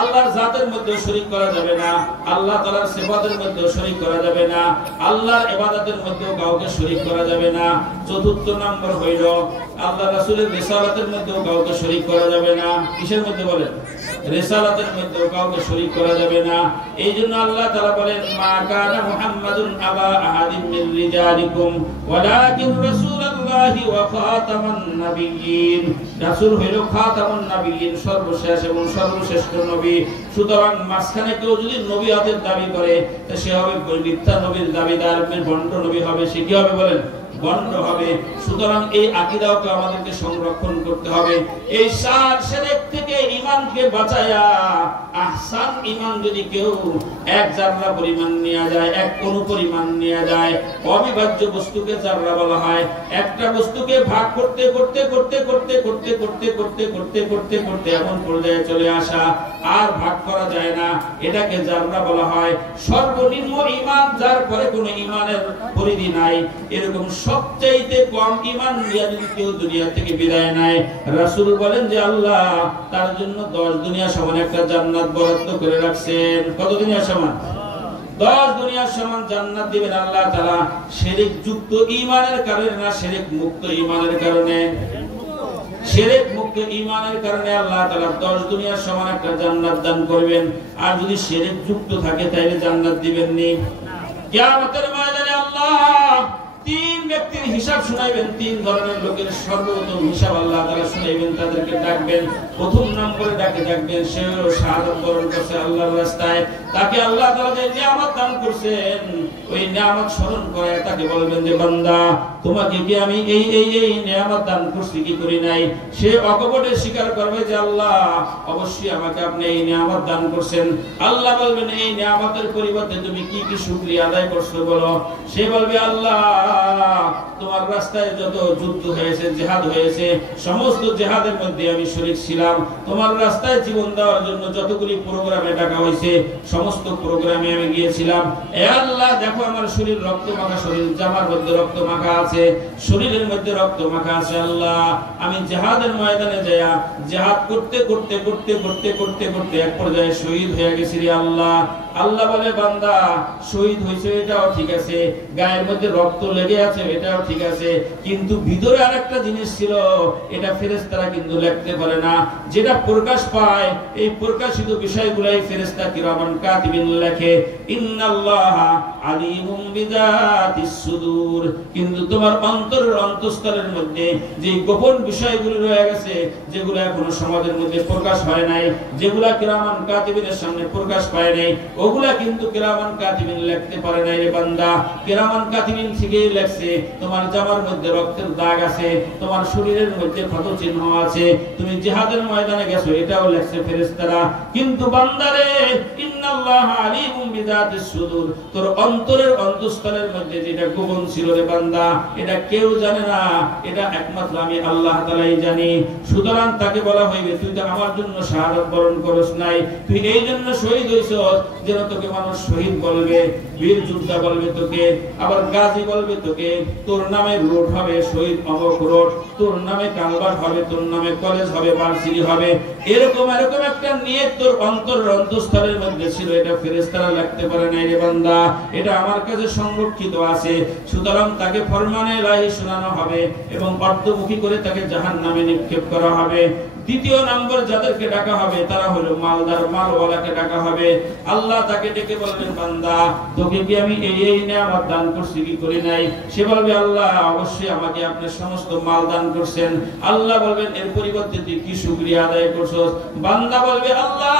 আল্লাহর জাতের মধ্যে শরীক করা যাবে না, আল্লাহ তাআলার সিফাতের মধ্যে শরীক করা যাবে না, আল্লাহর ইবাদতের মধ্যে কাউকে শরীক করা যাবে না। চতুর্থ নম্বর হইল আল্লাহ রাসূলের রিসালাতের মধ্যে কাউকে শরীক করা যাবে না। কিসের মধ্যে বলেন? রিসালাতের মধ্যে কাউকে শরীক করা যাবে না। এইজন্য আল্লাহ তাআলা বলেন, মা কানা মুহাম্মাদুন আবা আহাদিন মিন রিজালিকুম ওয়ালাকিন রাসূলুল্লাহি ওয়া খাতামান নাবিয়্যিন। রাসূল হইল খাতামুন নাবিয়্যিন, সর্বশেষ এবং সর্বশ্রেষ্ঠ নবী। সুতরাং মাঝখানে কেউ যদি নবীয়তের দাবি করে, তো সে হবে মিথ্যা নবীর দাবিদার, ভণ্ড নবী হবে। সে কি হবে বলেন? বন্ধ হবে। সুতরাং এই আকীদাকে আমাদেরকে সংরক্ষণ করতে হবে। এই সার শিরক থেকে ঈমানকে বাঁচায়া আহসান ঈমান যদি কেউ এক জাররা পরিমাণ নিয়ে যায়, এক অণু পরিমাণ নিয়ে যায়, অবিভাজ্য বস্তুকে জাররা বলা হয়। একটা বস্তুকে ভাগ করতে করতে করতে করতে করতে করতে করতে করতে করতে করতে এমন পর্যায়ে চলে আসা, আর ভাগ করা যায় না, এটাকে জাররা বলা হয়। সর্বনিম্ন ঈমান, যার পরে কোনো ঈমানের পরিধি নাই, এরকম সবচাইতে কম ঈমান নিয়ে যদি কেউ দুনিয়া থেকে বিদায় নেয়, রাসূল বলেন যে আল্লাহ তার জন্য 10 দুনিয়া সমান একটা জান্নাত বরাদ্দ করে রাখছেন। কত দুনিয়া সমান? 10 দুনিয়ার সমান জান্নাত দিবেন আল্লাহ তাআলা। শিরক যুক্ত ঈমানের কারণে না, শিরক মুক্ত ঈমানের কারণে। শিরক মুক্ত ঈমানের কারণে আল্লাহ তাআলা 10 দুনিয়ার সমান একটা জান্নাত দান করবেন। আর যদি শিরক যুক্ত থাকে তাহলে জান্নাত দিবেন নি। কিয়ামতের ময়দানে আল্লাহ 3 ব্যক্তির হিসাব শুনাইবেন। 3 ধরনের লোকের সর্বপ্রথম হিসাব আল্লাহ তাআলা শুনাইবেন, তাদেরকে ডাকবেন। প্রথম নম্বরে ডাকবেন, সে শাহাদাত বরণ করছে আল্লাহর রাস্তায়। তাকে আল্লাহ তাআলা যে নিয়ামত দান করেছেন, ওই নিয়ামত স্মরণ করে তাকে বলবেন যে বান্দা, তোমাকে কি আমি এই নিয়ামত দান করছি কি করি নাই? সে অকপটে স্বীকার করবে যে আল্লাহ অবশ্যই আমাকে আপনি এই নিয়ামত দান করেছেন। আল্লাহ বলবেন, এই নিয়ামতের পরিবর্তে তুমি কি কি শুকরিয়া আদায় করছো বলো। সে বলবে, আল্লাহ তোমার রাস্তায় যত যুদ্ধ হয়েছে, জিহাদ হয়েছে, সমস্ত জিহাদের মধ্যে আমি শরীক ছিলাম। তোমার রাস্তায় জীবন দেওয়ার জন্য যতগুলি প্রোগ্রামে ডাকা হয়েছে, সমস্ত প্রোগ্রামে আমি গিয়েছিলাম। এ আল্লাহ দেখো আমার শরীর রক্ত মাখা, শরীর জামার মধ্যে রক্ত মাখা আছে, শরীরের মধ্যে রক্ত মাখা আছে। আল্লাহ আমি জিহাদের ময়দানে যায়া জিহাদ করতে করতে করতে করতে করতে করতে এক পর্যায়ে শহীদ হয়ে গেছি রে আল্লাহ। আল্লাহ বলে, বান্দা শহীদ হইছে এটাও ঠিক আছে, গায়ের মধ্যে রক্ত লেগে আছে এটাও ঠিক আছে, কিন্তু ভিতরে আরেকটা জিনিস ছিল, এটা ফেরেশতারা কিন্তু লিখতে পারে না। যেটা প্রকাশ পায়, এই প্রকাশিত বিষয়গুলাই ফেরেশতা কিরামান কাতিবিন লেখে। ইন্নাল্লাহা আলিমুম বিযাতিস সুদূর। কিন্তু তোমার অন্তরের অন্তঃস্থলের মধ্যে যে গোপন বিষয়গুলো রয়ে গেছে, যেগুলো এখনো সমাজের মধ্যে প্রকাশ হয় নাই, যেগুলা কিরামান কাতিবিনের সামনে প্রকাশ পায় নাই, ওগুলা কিন্তু কিরামান কাতিবিন লিখতে পারে নাই রে বান্দা। কিরামান কাতিবিন ঠিকই লেখছে, তোমার জামার মধ্যে রক্তের দাগ আছে, তোমার শরীরের মধ্যে ক্ষত চিহ্ন আছে, তুমি জিহাদের ময়দানে গেছো, এটাও লেখছে ফেরেশতারা। কিন্তু বান্দারে, ইন্নাল্লাহা আলিমুম বিযাতিস সুদূর, তোর অন্তরের অন্তঃস্থলের মধ্যে যেটা গোপন ছিল রে বান্দা, এটা কেউ জানে না, এটা একমাত্র আমি আল্লাহ তাআলাই জানি। সুতরাং তাকে বলা হইবে, তুই তো আমার জন্য শাহাদাত বরণ করস নাই, তুই এই জন্য শহীদ হইছস যেন তোকে মানুষ শহীদ বলবে। বীর যোদ্ধা বলবে তোকে, আবার গাজী বলবে তোকে। তোর নামে রোড হবে শহীদ অমক রোড, তোর নামে কালভার্ট হবে, তোর নামে কলেজ হবে, ভার্সিটি হবে। এরকম একটা নিয়ত তোর অন্তরের অন্তঃস্থলের মধ্যে ছিল, এটা ফেরেশতারা লিখতে পারে নাই রে বান্দা, এটা আমার কাছে সংরক্ষিত আছে। সুতরাং তাকে ফরমানে ইলাহি শোনানো হবে এবং অর্ধমুখী করে তাকে জাহান্নামে নিক্ষেপ করা হবে। দ্বিতীয় নম্বর যাদেরকে ডাকা হবে তারা হলো মালদার, মালওয়ালাকে ডাকা হবে। আল্লাহ তাকে ডেকে বলবেন, বান্দা তোকে কি আমি এই নেয়ামত দান করছি কি করি নাই? সে বলবে, আল্লাহ অবশ্যই আমাকে আপনি সমস্ত মাল দান করছেন। আল্লাহ বলবেন, এর পরিবর্তে তুই কি শুকরিয়া আদায় করছস? বান্দা বলবে, আল্লাহ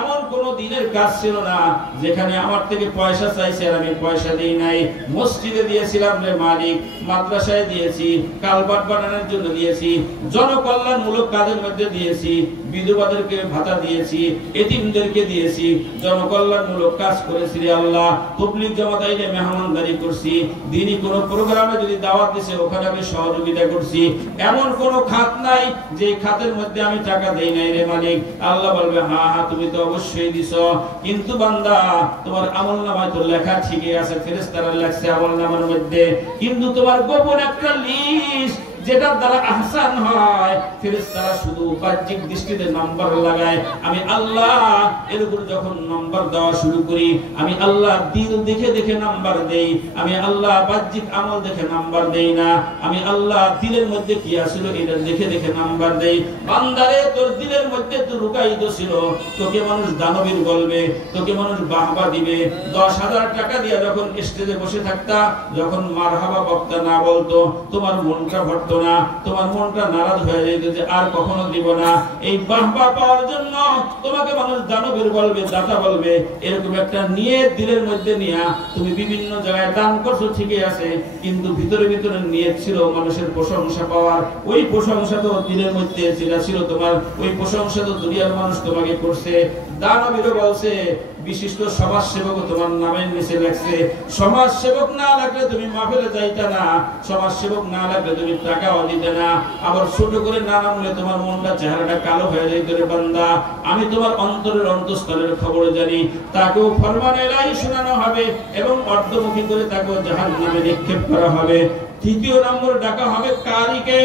এমন কোন দিনের কাজ ছিল না যেখানে আমার থেকে পয়সা চাইছে আর আমি পয়সা দেই নাই। মসজিদে দিয়েছিলাম রে মালিক, মাদ্রাসায় দিয়েছি, কালভার্ট বানানোর জন্য দিয়েছি, জনকল্যাণমূলক কাজের মধ্যে দিয়েছি, বিধবাদেরকে ভাতা দিয়েছি, এতিমদেরকে দিয়েছি, জনকল্যাণমূলক কাজ করেছি রে আল্লাহ। তাবলীগ জামাত আইলে মেহমানদারি করছি, দিনই কোন প্রোগ্রামে যদি দাওয়াত দিছে ওখানে আমি সহযোগিতা করছি। এমন কোন খাত নাই যে খাতের মধ্যে আমি টাকা দেই নাই রে মালিক। আল্লাহ বলবে, হ্যাঁ হ্যাঁ তুমি তো অবশ্যই দিছো, কিন্তু বান্দা তোমার আমলনামায় তো লেখা ঠিকই আছে, ফেরেশতারা লেখছে আমলনামার মধ্যে, কিন্তু তোমার গোপন একটা লিস্ট যেটার দ্বারা আহসান হয়, ফেরেশতারা শুধু বাহ্যিক দৃষ্টিতে নাম্বার লাগায়। আমি আল্লাহ এর উপর যখন নাম্বার দেওয়া শুরু করি, আমি আল্লাহ দিল দেখে দেখে নাম্বার দেই, আমি আল্লাহ বাহ্যিক আমল দেখে নাম্বার দেই না, আমি আল্লাহ দিলের মধ্যে কি আছিল এটা দেখে দেখে নাম্বার দেই। বান্দারে তোর দিলের মধ্যে তো লুকায়িত ছিল, তোকে মানুষ দানবীর বলবে, তোকে মানুষ বাহবা দিবে। 10,000 টাকা দিয়ে যখন স্টেজে বসে থাকতা, যখন মারহাবা বক্তা না বলতো, তোমার মনটা ভরতো না, তোমার মনটা নারাজ হয়ে যেত যে আর কখনো দিব না। এই বাহবা পাওয়ার জন্য তোমাকে মানুষ দানবীর বলবে, দাতা বলবে, এরকম একটা নিয়ত দিলের মধ্যে নিয়া তুমি বিভিন্ন জায়গায় দান করছো, ঠিকই আছে, কিন্তু ভিতরে ভিতরে নিয়ত ছিল মানুষের প্রশংসা পাওয়ার। ওই প্রশংসা তো দিলের মধ্যে যেটা ছিল তোমার, ওই প্রশংসা তো দুনিয়ার মানুষ তোমাকে করছে। দানবীরও বলছে, বিশিষ্ট সমাজসেবক তোমার নামের নিচে লেখছে, সমাজসেবক না লাগলে তুমি মাহফিলে যাইতা না, সমাজসেবক না লাগলে তুমি টাকাও দিতে না। আবার ছোট করে না নামলে তোমার মনটা চেহারাটা কালো হয়ে যাইত রে বান্দা। আমি তোমার অন্তরের অন্তঃস্থলের খবর জানি। তাকেও ফরমানে ইলাহি শোনানো হবে এবং অর্ধমুখী করে তাকেও জাহান্নামে নিক্ষেপ করা হবে। তৃতীয় নম্বর ডাকা হবে কারীকে।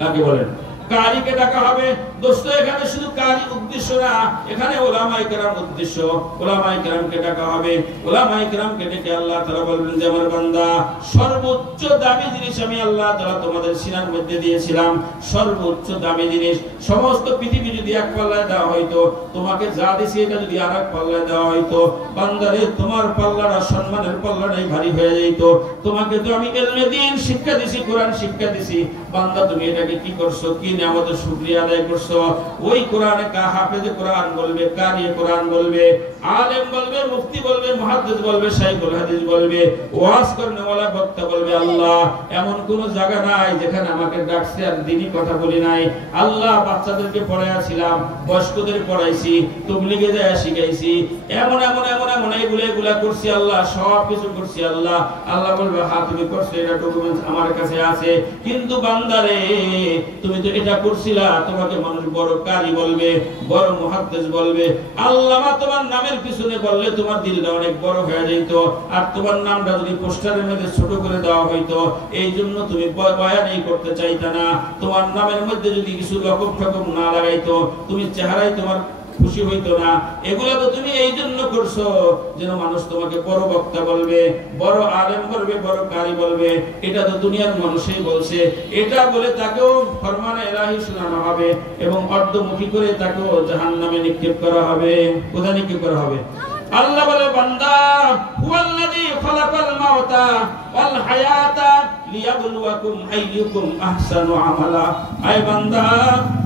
কাকে বলেন? কারীকে ডাকা হবে। দোস্ত এখানে শুধু কারী উদ্দেশ্য না, এখানে উলামায়ে কেরাম উদ্দেশ্য। উলামায়ে কেরামকে ডাকা হবে। উলামায়ে কেরামকে ডেকে আল্লাহ তাআলা বলবেন যে আমার বান্দা, সর্বোচ্চ দামি জিনিস আমি আল্লাহ তাআলা তোমাদের সিনার মধ্যে দিয়েছিলাম, সর্বোচ্চ দামি জিনিস। সমস্ত পৃথিবী যদি এক পাল্লায় দেওয়া হইতো, তোমাকে যা দিছি এটা যদি আরেক পাল্লায় দেওয়া হইতো, বান্দারে তোমার পাল্লাটা সম্মানের পাল্লাটাই ভারী হয়ে যেত। তোমাকে তো আমি ইলমে দ্বীন শিক্ষা দিছি, কোরআন শিক্ষা দিছি, বান্দা তুমি এটাকে কি করছো, কি নিয়ামতের শুকরিয়া আদায় করছো? ওই কোরআনে কা হাফেজে কোরআন বলবে, কারি কোরআন বলবে, আলেম বলবে, মুফতি বলবে, মুহাদ্দিস বলবে, শাইখুল হাদিস বলবে, ওয়াজ করনে ওয়ালা বক্তা বলবে, আল্লাহ এমন কোন জায়গা নাই যেখানে আমাকে ডাকছে আর দ্বীনি কথা বলি নাই। আল্লাহ বাচ্চাদেরকে পড়াইছিলাম, বয়স্কদের পড়াইছি, তাবলীগে যায় শিখাইছি, এমন এমন এমন এমন এগুলা করছি আল্লাহ, সব কিছু করছি আল্লাহ। আল্লাহ বলবে, হ্যাঁ তুমি করছো, এটা ডকুমেন্টস আমার কাছে আছে, কিন্তু বান্দারে তুমি তো এটা করছিলা, তোমাকে মানুষ বড় কারি বলবে, বড় মুহাদ্দিস বলবে। আল্লামা তোমার নামের পিছনে বললে তোমার দিলটা অনেক বড় হয়ে যেত, আর তোমার নামটা যদি পোস্টারের মধ্যে ছোট করে দেওয়া হইতো, এই জন্য তুমি বয়ানই করতে চাইতা না। তোমার নামের মধ্যে যদি কিছু লকব ঠকব না লাগাইতো, তুমি চেহারায় তোমার খুশি হইতো না। এগুলা তো তুমি এই জন্য করছো যেন মানুষ তোমাকে বড় বক্তা বলবে, বড় আলেম বলবে, বড় কারি বলবে। এটা তো দুনিয়ার মানুষই বলছে। এটা বলে তাকেও ফরমানে ইলাহি শোনানো হবে এবং অর্ধমুখী করে তাকেও জাহান্নামে নিক্ষেপ করা হবে। কোথায় নিক্ষেপ করা হবে? আল্লাহ বলে, বান্দা হুয়াল্লাযী খালাকাল মাউতা ওয়াল হায়াতা লিয়াবলুয়াকুম আইয়ুকুম আহসানু আমালা। আয় বান্দা,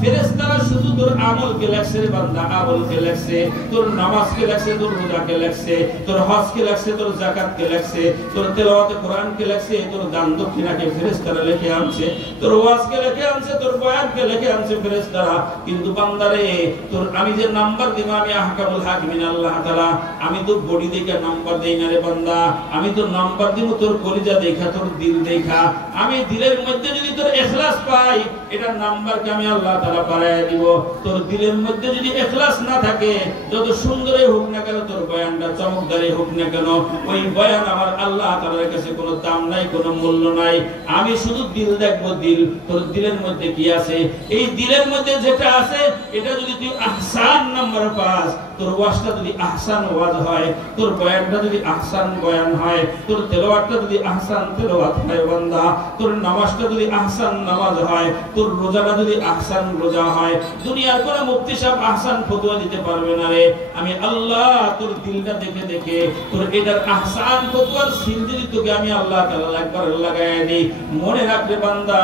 ফেরেশতারা শুধু তোর আমলকে লেখছে রে বান্দা, আমলকে লেখছে, তোর নামাজকে লেখছে, তোর রোজাকে লেখছে, তোর হজকে লেখছে, তোর যাকাতকে লেখছে, তোর তেলাওয়াতে কোরআনকে লেখছে, তোর দান দক্ষিণাকে ফেরেশতারা লিখে আনছে, তোর ওয়াজকে লিখে আনছে, তোর বয়ানকে লিখে আনছে ফেরেশতারা। কিন্তু বান্দারে, তোর আমি যে নাম্বার দিব, আমি আহকামুল হাকিমিন আল্লাহ তাআলা, আমি তো বডি দেখে নাম্বার দেই না রে বান্দা, আমি তো নাম্বার নাম্বার দিব তোর কলিজা দেখা, তোর দিল দেখা। আমি দিলের মধ্যে যদি তোর ইখলাস পাই, এটার নাম্বারকে আমি আল্লাহ তাআলা বাড়ায় দিব। তোর দিলের মধ্যে যদি ইখলাস না থাকে, যত সুন্দরই হোক না কেন, তোর বয়ানটা চমকদারই হোক না কেন, ওই বয়ান আমার আল্লাহ তাআলার কাছে কোনো দাম নাই, কোনো মূল্য নাই। আমি শুধু দিল দেখব, দিল, তোর দিলের মধ্যে কি আছে। এই দিলের মধ্যে যেটা আছে, এটা যদি তুই আহসান নাম্বার পাস, তোর ওয়াজটা যদি আহসান ওয়াজ হয়, তোর বয়ানটা যদি আহসান বয়ান হয়, তোর তেলাওয়াতটা যদি আহসান তেলাওয়াত হয় বান্দা, তোর নামাজটা যদি আহসান নামাজ হয়, তোর রোজাটা যদি আহসান রোজা হয়, দুনিয়ার কোনো মুফতি সাহেব আহসান ফতোয়া দিতে পারবে না রে। আমি আল্লাহ তোর দিলটা দেখে দেখে তোর এটার আহসান ফতোয়ার সিল যদি তোকে আমি আল্লাহ তাআলা একবার লাগায় দেই, মনে রাখবে বান্দা,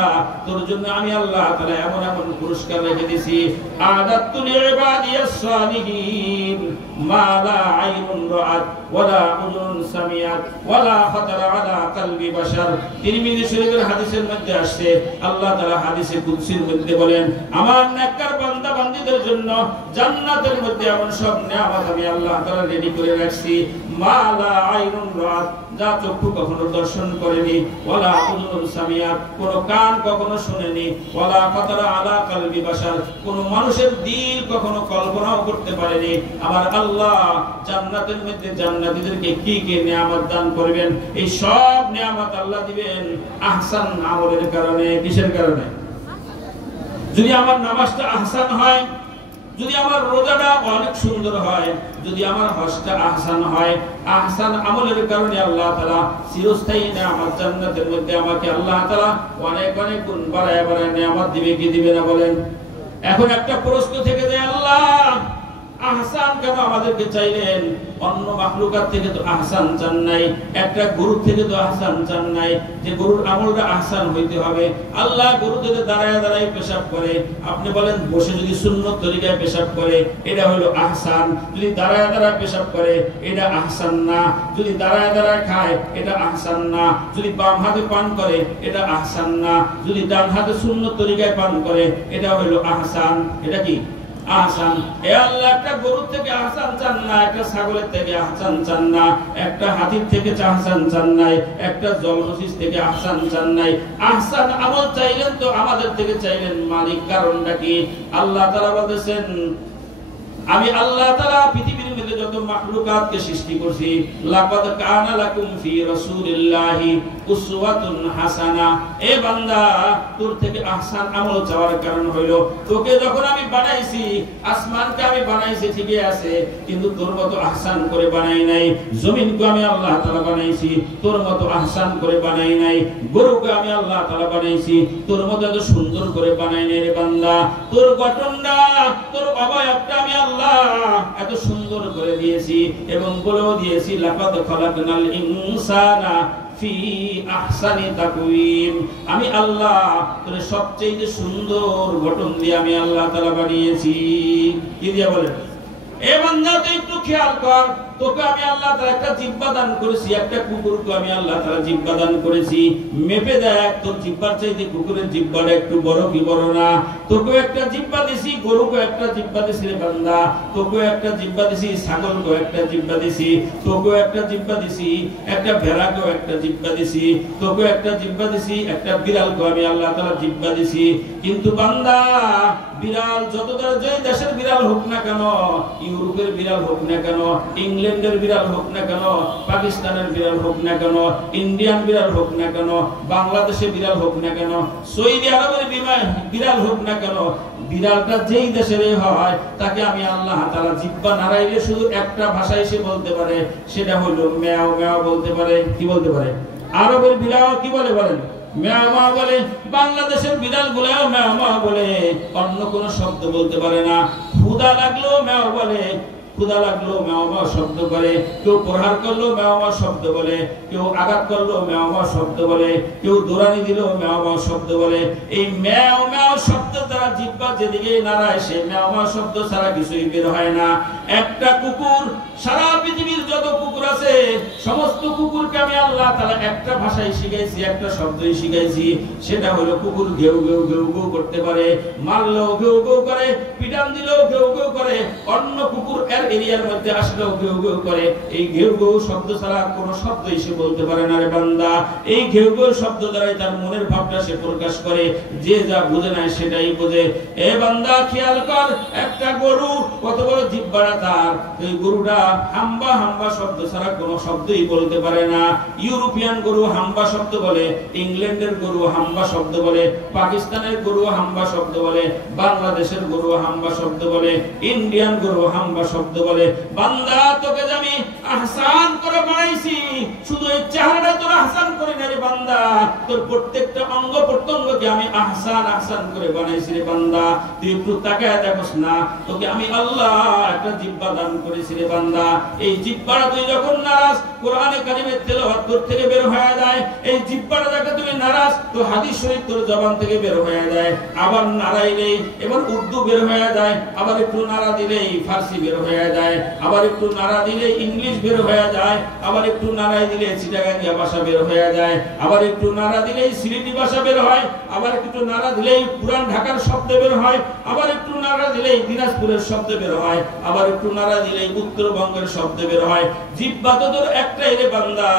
তোর জন্য আমি আল্লাহ তাআলা এমন এমন পুরস্কার রেখে দিয়েছি। আদাতু লিইবাদিয়াস সালিহিন মা লা আইনুন রাআত ওয়ালা উযুনুন সামিআত ওয়ালা খাতারা আলা কলবি বাশার। তিরমিজি শরীফের হাদিসের মধ্যে আসছে, আল্লাহ তাআলা হাদিসে কুদসির মধ্যে বলেন, আমার নেককার বান্দা বান্দীদের জন্য জান্নাতের মধ্যে এমন সব নিয়ামত আমি আল্লাহ তাআলা রেডি করে রাখছি, মা লা আইনুন রাআত, যা চক্ষু কখনো দর্শন করেনি, ওয়ালা উযুনুন সামিআত, কোন কান কখনো শুনেনি, ওয়ালা খাতারা আলা কলবি বাশার, কোন মানুষের দিল কখনো কল্পনাও করতে পারেনি। আমার আল্লাহ জান্নাতের মধ্যে জান্নাতীদেরকে কি কি নিয়ামত দান করবেন, এই সব নিয়ামত আল্লাহ দিবেন আহসান আমলের কারণে। কিসের কারণে? যদি আমার নামাজটা আহসান হয়, যদি আমার রোজাটা অনেক সুন্দর হয়, যদি আমার হজটা আহসান হয়, আহসান আমলের কারণে আল্লাহ তাআলা চিরস্থায়ী নিয়ামত জান্নাতের মধ্যে আমাকে আল্লাহ তাআলা অনেক অনেক গুণ বাড়ায় বাড়ায় নিয়ামত দিবে, কি দিবে না বলেন? এখন একটা প্রশ্ন থেকে যায়, আল্লাহ আহসান কেন আমাদেরকে চাইলেন? অন্য মাখলুকাত থেকে তো আহসান চান নাই, একটা গরু থেকে তো আহসান চান নাই যে গরুর আমলটা আহসান হইতে হবে। আল্লাহ গরু যদি দাঁড়ায় দাঁড়ায় পেশাব করে, আপনি বলেন বসে যদি সুন্নত তরিকায় পেশাব করে, এটা হলো আহসান। যদি দাঁড়ায় দাঁড়ায় পেশাব করে, এটা আহসান না। যদি দাঁড়ায় দাঁড়ায় খায়, এটা আহসান না। যদি বাম হাতে পান করে, এটা আহসান না। যদি ডান হাতে সুন্নত তরিকায় পান করে, এটা হলো আহসান। এটা কি? আহসান। এ আল্লাহ একটা গরু থেকে আহসান চান না, একটা ছাগলের থেকে আহসান চান না, একটা হাতির থেকে আহসান চান নাই, একটা জলহস্তি থেকে আহসান চান নাই। আহসান আমল চাইলেন তো আমাদের থেকে চাইলেন, মালিক কারণটা কি? আল্লাহ তাআলা বলেছেন, আমি আল্লাহ তাআলা পৃথিবীর মধ্যে যত মাখলুকাতকে সৃষ্টি করছি, লাকাদ কানা লাকুম ফি রাসূলিল্লাহি উসওয়াতুন হাসানা। এ বান্দা, তোর থেকে আহসান আমল চাওয়ার কারণ হইলো, তোকে যখন আমি বানাইছি, আসমানকে আমি বানাইছি ঠিকই আছে, কিন্তু তোর মতো আহসান করে বানাই নাই। জমিনকে আমি আল্লাহ তাআলা বানাইছি, তোর মতো আহসান করে বানাই নাই। গরুকে আমি আল্লাহ তাআলা বানাইছি, তোর মতো এত সুন্দর করে বানাই নাই রে বান্দা। তোর গঠনটা, তোর অবয়বটা আমি আল্লাহ এত সুন্দর করে দিয়েছি এবং বলেও দিয়েছি, লাকাদ খালাকনাল ইনসানা ফি আহসানি তাকওয়িম। আমি আল্লাহ তোর সবচেয়ে সুন্দর গঠন দিয়ে আমি আল্লাহ তাআলা বানিয়েছি। কি দিয়ে বলেন? এ বান্দা তুই একটু খেয়াল কর, তোকে আমি আল্লাহ তাআলা একটা জিহ্বা দান করেছি, একটা কুকুরকে আমি আল্লাহ তাআলা জিহ্বা দান করেছি। মেপে দেখ, তোর জিহ্বার চাইতে কুকুরের জিহ্বাটা একটু বড় কি বড় না? তোকে একটা জিহ্বা দিছি, গরুকে একটা জিহ্বা দিছি রে বান্দা, তোকে একটা জিহ্বা দিছি, ছাগলকে একটা জিহ্বা দিছি, তোকে একটা জিহ্বা দিছি, একটা ভেড়াকে একটা জিহ্বা দিছি, তোকে একটা জিহ্বা দিছি, একটা বিড়ালকে আমি আল্লাহ তাআলা জিহ্বা দিছি। কিন্তু বান্দা, বিড়াল যত যে দেশের বিড়াল হোক না কেন, ইউরোপের বিড়াল হোক না কেন, ইংল্যান্ডের বিড়াল হোক না কেন, পাকিস্তানের বিড়াল হোক না কেন, ইন্ডিয়ান বিড়াল হোক না কেন, বাংলাদেশের বিড়াল হোক না কেন, সৌদি আরবের বিড়াল হোক না কেন, বিড়ালটা যেই দেশের হয় তাকে আমি আল্লাহ তাআলা জিহ্বা নাড়াইলে শুধু একটা ভাষায় সে বলতে পারে, সেটা হলো ম্যাও ম্যাও বলতে পারে। কি বলতে পারে? আরবের বিড়াল কি বলে বলেন? ম্যাও ম্যাও বলে। বাংলাদেশের বিড়াল গুলাও ম্যাও ম্যাও বলে, অন্য কোনো শব্দ বলতে পারে না। ক্ষুধা লাগলো ম্যাও বলে, ক্ষুধা লাগলো ম্যাও ম্যাও শব্দ করে, কেউ প্রহার করলো ম্যাও ম্যাও শব্দ বলে, কেউ আঘাত করলো ম্যাও ম্যাও শব্দ বলে, কেউ দৌড়ানি দিল ম্যাও ম্যাও শব্দ বলে। এই ম্যাও ম্যাও শব্দ দ্বারা জিহ্বা যেদিকে নাড়ায়, সে ম্যাও ম্যাও শব্দ ছাড়া কিছুই বের হয় না। একটা কুকুর, সারা পৃথিবীর যত কুকুর আছে সমস্ত কুকুরকে আমি আল্লাহ তাআলা একটা ভাষায় শিখাইছি, একটা শব্দই শিখাইছি, সেটা হলো কুকুর ঘেউ ঘেউ ঘেউ ঘেউ করতে পারে, মারলেও ঘেউ ঘেউ করে, পিটান দিলেও ঘেউ ঘেউ করে। অন্য কুকুর এর এরিয়ার মধ্যে আসলেও ঘেউ ঘেউ করে, এই ঘেউ ঘেউ শব্দ ছাড়া কোনো শব্দই সে বলতে পারে না রে বান্দা। এই ঘেউ ঘেউ শব্দ দ্বারাই তার মনের ভাবটা সে প্রকাশ করে, যে যা বুঝে না সেটাই বোঝে। এ বান্দা খেয়াল কর, একটা গরু কত বড় জিহ্বাটা তার, এই গরুটা হাম্বা হাম্বা শব্দ ছাড়া কোনো শব্দই বলতে পারে না। ইউরোপিয়ান গরু হাম্বা শব্দ বলে, ইংল্যান্ডের গরু হাম্বা শব্দ বলে, পাকিস্তানের গরু হাম্বা শব্দ বলে, বাংলাদেশের গরু হাম্বা শব্দ বলে, ইন্ডিয়ান গরু হাম্বা শব্দ বলে। বান্দা তোকে যে আমি আহসান করে বানাইছি, শুধু এই চেহারাটা তোর আহসান করে না রে বান্দা, তোর প্রত্যেকটা অঙ্গ প্রত্যঙ্গকে আমি আহসান আহসান করে বানাইছি রে বান্দা। তুই একটু তাকায় দেখোস না, তোকে আমি আল্লাহ একটা জিহ্বা দান করেছি রে বান্দা। এই জিহ্বাটা তুই যখন নারাজ, কোরআনে কারিমের তেলাওয়াত তোর থেকে বের হয়ে যায়। এই জিহ্বাটা যাকে তুমি নারাজ, তো হাদিস শরীফ তোর জবান থেকে বের হয়ে যায়। আবার নাড়াইলেই এবার উর্দু বের হয়ে যায়, আবার একটু নাড়া দিলেই ফার্সি বের হয়ে যায়, আবার একটু নাড়া দিলেই ইংলিশ বের হয়ে যায়, আবার একটু নাড়াই দিলে চিটাগাঙ্গিয়া ভাষা বের হয়ে যায়, আবার একটু নাড়া দিলেই সিলেটি ভাষা বের হয়, আবার একটু নাড়া দিলেই পুরান ঢাকার শব্দ বের হয়, আবার একটু নাড়া দিলেই দিনাজপুরের শব্দ বের হয়, আবার একটু নাড়া দিলেই উত্তরবঙ্গের শব্দ বের হয়। জিহ্বা তো তোর একটাই রে বান্দা,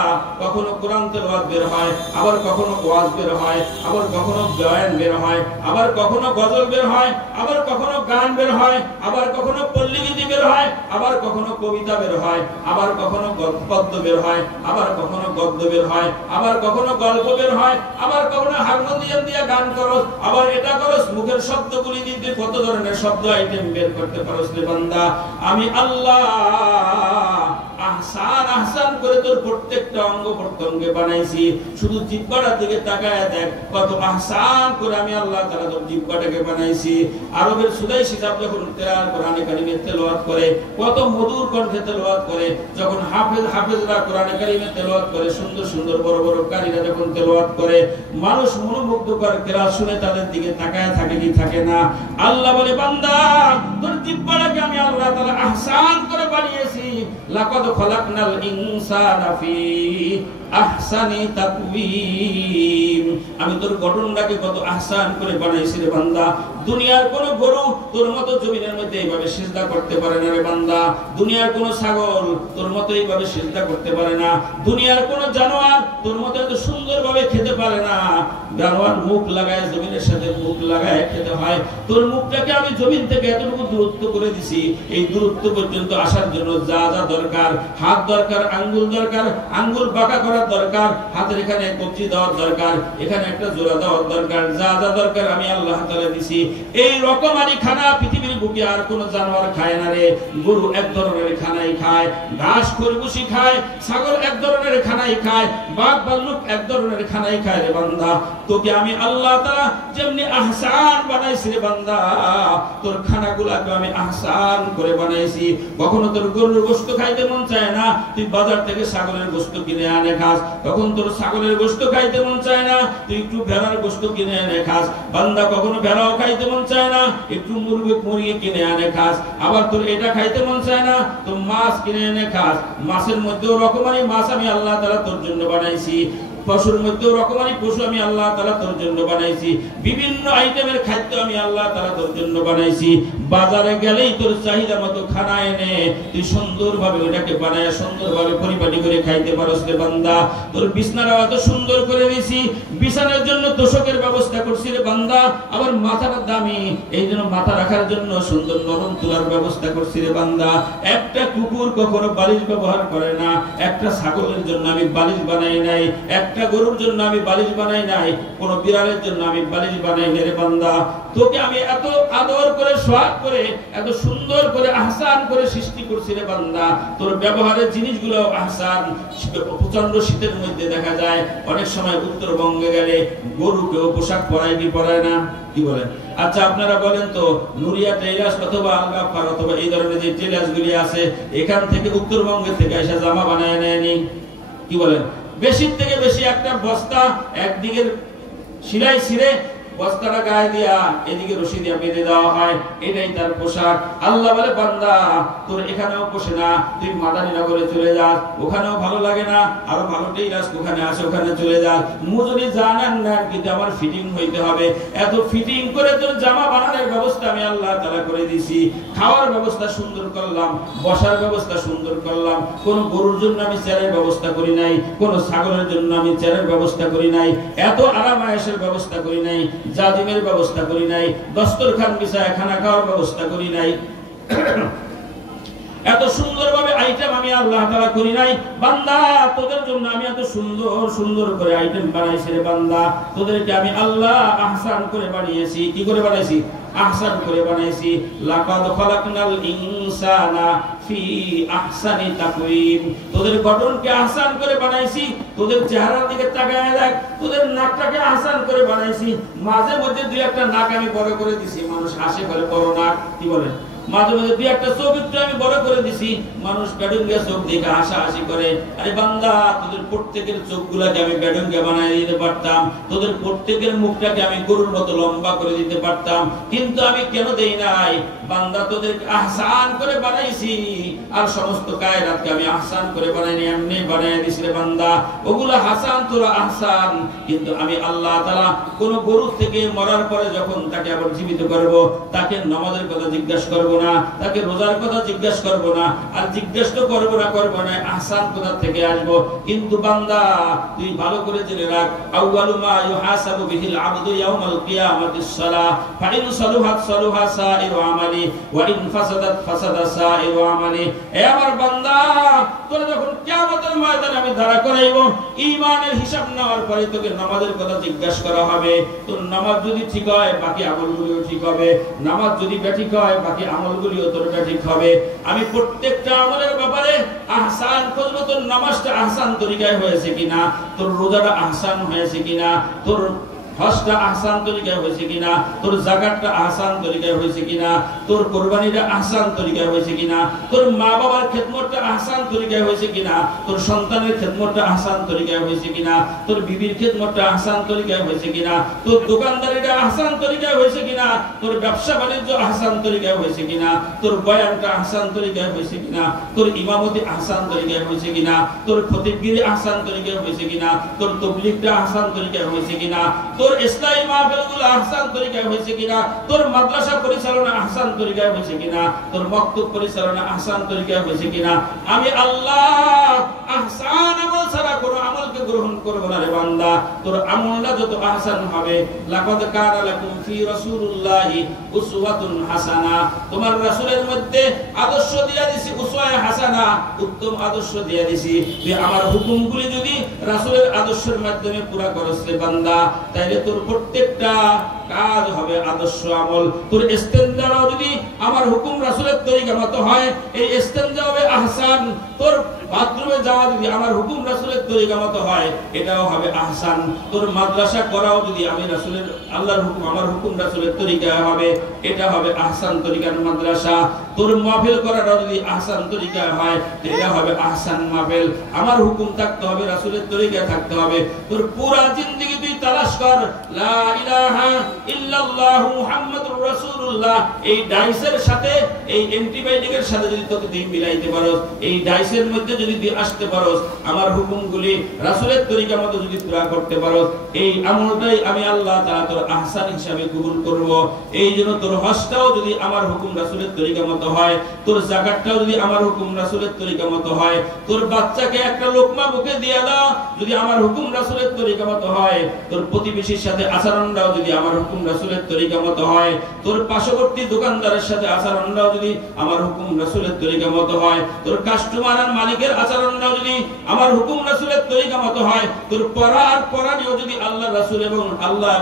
কখনো কোরআন তেলাওয়াত বের হয়, আবার কখনো ওয়াজ বের হয়, আবার কখনো বয়ান বের হয়, আবার কখনো গজল বের হয়, আবার কখনো গান বের হয়, আবার কখনো পল্লীগীতি বের হয়, আবার কখনো কবিতা বের হয়, আবার কখনো পদ্য বের হয়, আবার কখনো গদ্য বের হয়, আবার কখনো গল্প বের হয়, আবার কখনো হারমোনিয়াম দিয়ে গান করো, আবার এটা করো, মুখের শব্দগুলি দিতে কত ধরনের শব্দ আইটেম বের করতে পারো রে বান্দা। আমি আল্লাহ আহসান আহসান করে তোর প্রত্যেকটা অঙ্গ প্রত্যঙ্গে বানাইছি, শুধু জিহ্বাটার দিকে তাকায় দেখ কত আহসান করে আমি আল্লাহ তাআলা তোর জিহ্বাটাকে বানাইছি। আরবের সুদাইসি সাহেব যখন কোরআনে কারিমের তেলাওয়াত করে, কত মধুর কণ্ঠে তেলাওয়াত করে, যখন হাফেজরা কোরআনে কারিমের তেলাওয়াত করে, সুন্দর সুন্দর বড় বড় কারীরা যখন তেলাওয়াত করে, মানুষ মনোমুগ্ধকর কেরাত শুনে তাদের দিকে তাকায় থাকে কি থাকে না। আল্লাহ বলে বান্দা তোর জিহ্বাটাকে আমি আল্লাহ তাআলা আহসান করে বানিয়েছি। লাকাদ খালাকনাল ইনসানা ফি আহসানি তাকওয়িম, আমি তোর গঠনটাকে কত আহসান করে বানাইছি রে বান্দা। দুনিয়ার কোন গরু তোর মতো জমিনের মধ্যে এইভাবে সিজদা করতে পারে না রে বান্দা। দুনিয়ার কোন ছাগল তোর মতো এইভাবে সিজদা করতে পারে না। দুনিয়ার কোন জানোয়ার তোর মতো এত সুন্দরভাবে খেতে পারে না। জানোয়ার মুখ লাগায় জমিনের সাথে মুখ লাগায় খেতে হয়, তোর মুখটাকে আমি জমিন থেকে এতটুকু দূরত্ব করে দিছি। এই দূরত্ব পর্যন্ত আসার জন্য যা যা দরকার, হাত দরকার, আঙ্গুল দরকার, আঙ্গুল বাঁকা করার দরকার, হাতের এখানে কবজি দেওয়ার দরকার, এখানে একটা জোড়া দেওয়ার দরকার, যা যা দরকার আমি আল্লাহ তাআলা দিছি। এই রকমারি খানা পৃথিবীর বুকে আর কোন জানোয়ার খায় না রে। গরু এক ধরনের খানাই খায়, ঘাস খরগোশী খায়, ছাগল এক ধরনের খানাই খায়, বাঘ ভাল্লুক এক ধরনের খানাই খায় রে বান্দা। তোকে আমি আল্লাহ তাআলা যেমনি আহসান বানাইছি রে বান্দা, তোর খানাগুলোকে আমি আহসান করে বানাইছি। কখনো তোর গরুর গোশত খাইতে মন চায় না, তুই বাজার থেকে ছাগলের গোশত কিনে আনে খাস। তখন তোর ছাগলের গোশত খাইতে মন চায় না, তুই একটু ভেড়ার গোশত কিনে এনে খাস। বান্দা কখনো ভেড়াও খাইতে মন চায় না, একটু মুরগি কিনে আনে খাস। আবার তোর এটা খাইতে মন চায় না, তো মাছ কিনে এনে খাস। মাছের মধ্যেও রকমারি মাছ আমি আল্লাহ তাআলা তোর জন্য বানাইছি। পশুর মধ্যে রকমারি পশু আমি আল্লাহ তাআলা তোর জন্য বানাইছি। বিভিন্ন আইটেমের খাদ্য আমি আল্লাহ তাআলা তোর জন্য বানাইছি। বাজারে গেলেই তোর চাহিদা মতো খানা এনে তুই সুন্দরভাবে ওটাকে বানায় সুন্দরভাবে পরিপাটি করে খাইতে পারস রে বান্দা। তোর বিছানাটাও এত সুন্দর করে দিয়েছি, বিছানার জন্য তোষকের ব্যবস্থা করছি রে বান্দা। আবার মাথাটা দামি, এই জন্য মাথা রাখার জন্য সুন্দর নরম তুলার ব্যবস্থা করছি রে বান্দা। একটা কুকুর কখনো বালিশ ব্যবহার করে না, একটা ছাগলের জন্য আমি বালিশ বানাই নাই, একটা গরুর জন্য আমি বালিশ বানাই নাই, কোন বিড়ালের জন্য আমি বালিশ বানাই নাই রে বান্দা। তোকে আমি এত আদর করে সোহাগ করে এত সুন্দর করে আহসান করে সৃষ্টি করছি রে বান্দা। তোর ব্যবহারের জিনিসগুলো আহসান। প্রচন্ড শীতের মধ্যে দেখা যায় অনেক সময় উত্তরবঙ্গে গেলে গরুকেও পোশাক পরায় কি পরায় না, কি বলেন? আচ্ছা আপনারা বলেন তো, নুরিয়া টেইলার্স অথবা আলগাফার অথবা এই ধরনের যে টেইলার্স গুলি আছে, এখান থেকে উত্তরবঙ্গের থেকে এসে জামা বানায় নেয়নি? কি বলেন? বেশির থেকে বেশি একটা বস্তা একদিকের সিলাই ছিঁড়ে বস্তাটা গায়ে দিয়া এদিকে রশি দিয়া বেঁধে দেওয়া হয়, এটাই তার পোশাক। আল্লাহ বলে বান্দা তোর এখানেও পোষে না, তুই মাদানীনগরে চলে যাস, ওখানেও ভালো লাগে না, আরো ভালো টেইলার্স ওখানে আছে, ওখানে চলে যাস। মুজুরি জানেন না, কিন্তু আমার ফিটিং হইতে হবে। এত ফিটিং করে তোর জামা বানানোর ব্যবস্থা আমি আল্লাহ তাআলা করে দিয়েছি। খাওয়ার ব্যবস্থা সুন্দর করলাম, বসার ব্যবস্থা সুন্দর করলাম। কোন গরুর জন্য আমি চেয়ারের ব্যবস্থা করি নাই, কোন ছাগলের জন্য আমি চেয়ারের ব্যবস্থা করি নাই, এত আরাম আয়েশের ব্যবস্থা করি নাই, জাদিমের ব্যবস্থা করি নাই, দস্তরখান বিছায় খানা খাওয়ার ব্যবস্থা করি নাই। এত সুন্দরভাবে আইটেম আমি আল্লাহ তাআলা করি নাই। বান্দা তোদের জন্য আমি এত সুন্দর সুন্দর করে আইটেম বানাইছি রে বান্দা, তোদেরকে আমি আল্লাহ আহসান করে বানিয়েছি। কি করে বানাইছি? আহসান করে বানাইছি। লাকাদ খালাকনাল ইনসানা ফি আহসানি তাকওয়িম। তোদের গঠনকে আহসান করে বানাইছি, তোদের চেহারার দিকে তাকায় দেখ, তোদের নাকটাকে আহসান করে বানাইছি। মাঝে মধ্যে দুই একটা নাক আমি বড় করে দিছি, মানুষ হাসে বলে বড় নাক। কি বলে? মাঝে মাঝে দুই একটা চোখ একটু আমি বড় করে দিছি, মানুষ বেডুঙ্গা চোখ দেখে হাসাহাসি করে। আরে বান্দা তোদের প্রত্যেকের চোখগুলাকে আমি বেডুঙ্গা বানাই দিতে পারতাম, তোদের প্রত্যেকের মুখটাকে আমি গরুর মতো লম্বা করে দিতে পারতাম, কিন্তু আমি কেন দেই নাই? বান্দা তোদেরকে আহসান করে বানাইছি, আর সমস্ত কায়নাতকে আমি আহসান করে বানাইনি, এমনি বানাই দিছি রে বান্দা। ওগুলো হাসান তোরা আহসান, কিন্তু আমি আল্লাহ তাআলা কোন গরু থেকে মরার পরে যখন তাকে আবার জীবিত করব, তাকে নামাজের কথা জিজ্ঞাসা করব না, তাকে রোজার কথা জিজ্ঞাসা করব না, আর জিজ্ঞাসা তো করব না, আহসান কোথা থেকে আসবো? কিন্তু বান্দা তুই ভালো করে জেনে রাখ, আউয়ালু মা ইউহাসাবু বিহিল আবদু ইয়াউমাল কিয়ামাতিস সালাহ, ফাইন সালুহাত সালুহা সাইরু আমালি ওয়া ইন ফাসাদাত ফাসাদা সাইরু আমালি। এ আমার বান্দা, তোরা যখন কিয়ামতের ময়দানে আমি দাঁড়া করাইব, ঈমানের হিসাব নেওয়ার পরে তোকে নামাজের কথা জিজ্ঞাসা করা হবে। তোর নামাজ যদি ঠিক হয়, বাকি আমলগুলিও ঠিক হবে, নামাজ যদি বেঠিক হয়, বাকি আমলগুলিও তোর বেঠিক হবে। আমি প্রত্যেকটা আমলের ব্যাপারে আহসান খুঁজবো। তোর নামাজটা আহসান তরিকায় হয়েছে কিনা, তোর রোজাটা আহসান হয়েছে কিনা, তোর হজটা আহসান তরিকায় হয়েছে কিনা, তোর যাকাতটা আহসান তরিকায় হয়েছে কিনা, তোর কুরবানিটা আহসান তরিকায় হয়েছে কিনা, তোর মা বাবার খেদমতটা আহসান তরিকায় হয়েছে কিনা, তোর সন্তানের খেদমতটা আহসান তরিকায় হয়েছে কিনা, তোর বিবির খেদমতটা আহসান তরিকায় হয়েছে কিনা, তোর দোকানদারিটা আহসান তরিকায় হয়েছে কিনা, তোর ব্যবসা বাণিজ্য আহসান তরিকায় হয়েছে কিনা, তোর বয়ানটা আহসান তরিকায় হয়েছে কিনা, তোর ইমামতি আহসান তরিকায় হয়েছে কিনা, তোর খতিবগিরি আহসান তরিকায় হয়েছে কিনা, তোর তাবলীগটা আহসান তরিকায় হয়েছে কিনা, তোর ইসলামী মাহফিলগুলো আহসান তরিকায় হয়েছে কিনা, তোর মাদ্রাসা পরিচালনা আহসান তরিকায় হয়েছে কিনা, তোর মাকতুব পরিচালনা আহসান তরিকায় হয়েছে কিনা। আমি আল্লাহ আহসান আমল ছাড়া কোনো আমলকে গ্রহণ করব না রে বান্দা। তোর আমলটা যত আহসান হবে, লাকাদ কানা লাকুম ফি রাসূলিল্লাহি উসওয়াতুন হাসানা, তোমার রাসূলের মধ্যে আদর্শ দিয়া দিছি, উসওয়ায়ে হাসানা, উত্তম আদর্শ দিয়া দিছি। তুই আমার হুকুমগুলি যদি রাসূলের আদর্শের মাধ্যমে পুরা করস রে বান্দা, তাইলে তোর প্রত্যেকটা কাজ হবে আদর্শ আমল। তোর ইস্তেনজাও যদি আমার হুকুম রাসূলের তরিকা মতো হয়, এই ইস্তেনজা হবে আহসান। তোর বাথরুমে যাওয়া যদি আমার হুকুম রাসূলের তরিকা মতো হয়, এটাও হবে আহসান। তোর মাদ্রাসা করাও যদি আমি রাসূলের আল্লাহর হুকুম আমার হুকুম রাসূলের তরিকায় হবে, এটা হবে আহসান তরিকার মাদ্রাসা। তোর মাহফিল করাটাও যদি আহসান তরিকায় হয়, এটা হবে আহসান মাহফিল। আমার হুকুম থাকতে হবে, রাসূলের তরিকায় থাকতে হবে। তোর পুরা জিন্দেগি তুই তালাশ কর লা ইলাহা ইল্লাল্লাহ মুহাম্মাদুর রাসূলুল্লাহ, এই ডাইসের সাথে, এই অ্যান্টিবায়োটিকের সাথে যদি তোকে তুই মিলাইতে পারোস, এই ডাইসের মধ্যে যদি তুই আসতে পারোস, আমার হুকুমগুলি রাসূলের তরিকা মতো যদি পুরা করতে পারোস, এই আমলটাই আমি আল্লাহ তাআলা তোর আহসান হিসাবে কবুল করব। এই জন্য তোর হজটাও যদি আমার হুকুম রাসূলের তরিকা মতো হয়, তোর যাকাতটাও যদি আমার হুকুম রাসূলের তরিকা মতো হয়, তোর বাচ্চাকে একটা লোকমা মুখে দিয়ে দাও যদি আমার হুকুম রাসূলের তরিকা মতো হয়, তোর প্রতিবেশীর সাথে আচরণটাও যদি আমার হুকুম রাসূলের তরিকা মতো হয়, তোর পার্শ্ববর্তী দোকানদারের সাথে আচরণটাও যদি আমার হুকুম রাসূলের তরিকা মতো হয়, তোর কাস্টমার আর মালিকের আচরণটাও যদি আমার হুকুম রাসূলের তরিকা মতো হয়, তোর পড়ার পড়ানিও যদি আল্লাহ রাসূল এবং আল্লাহ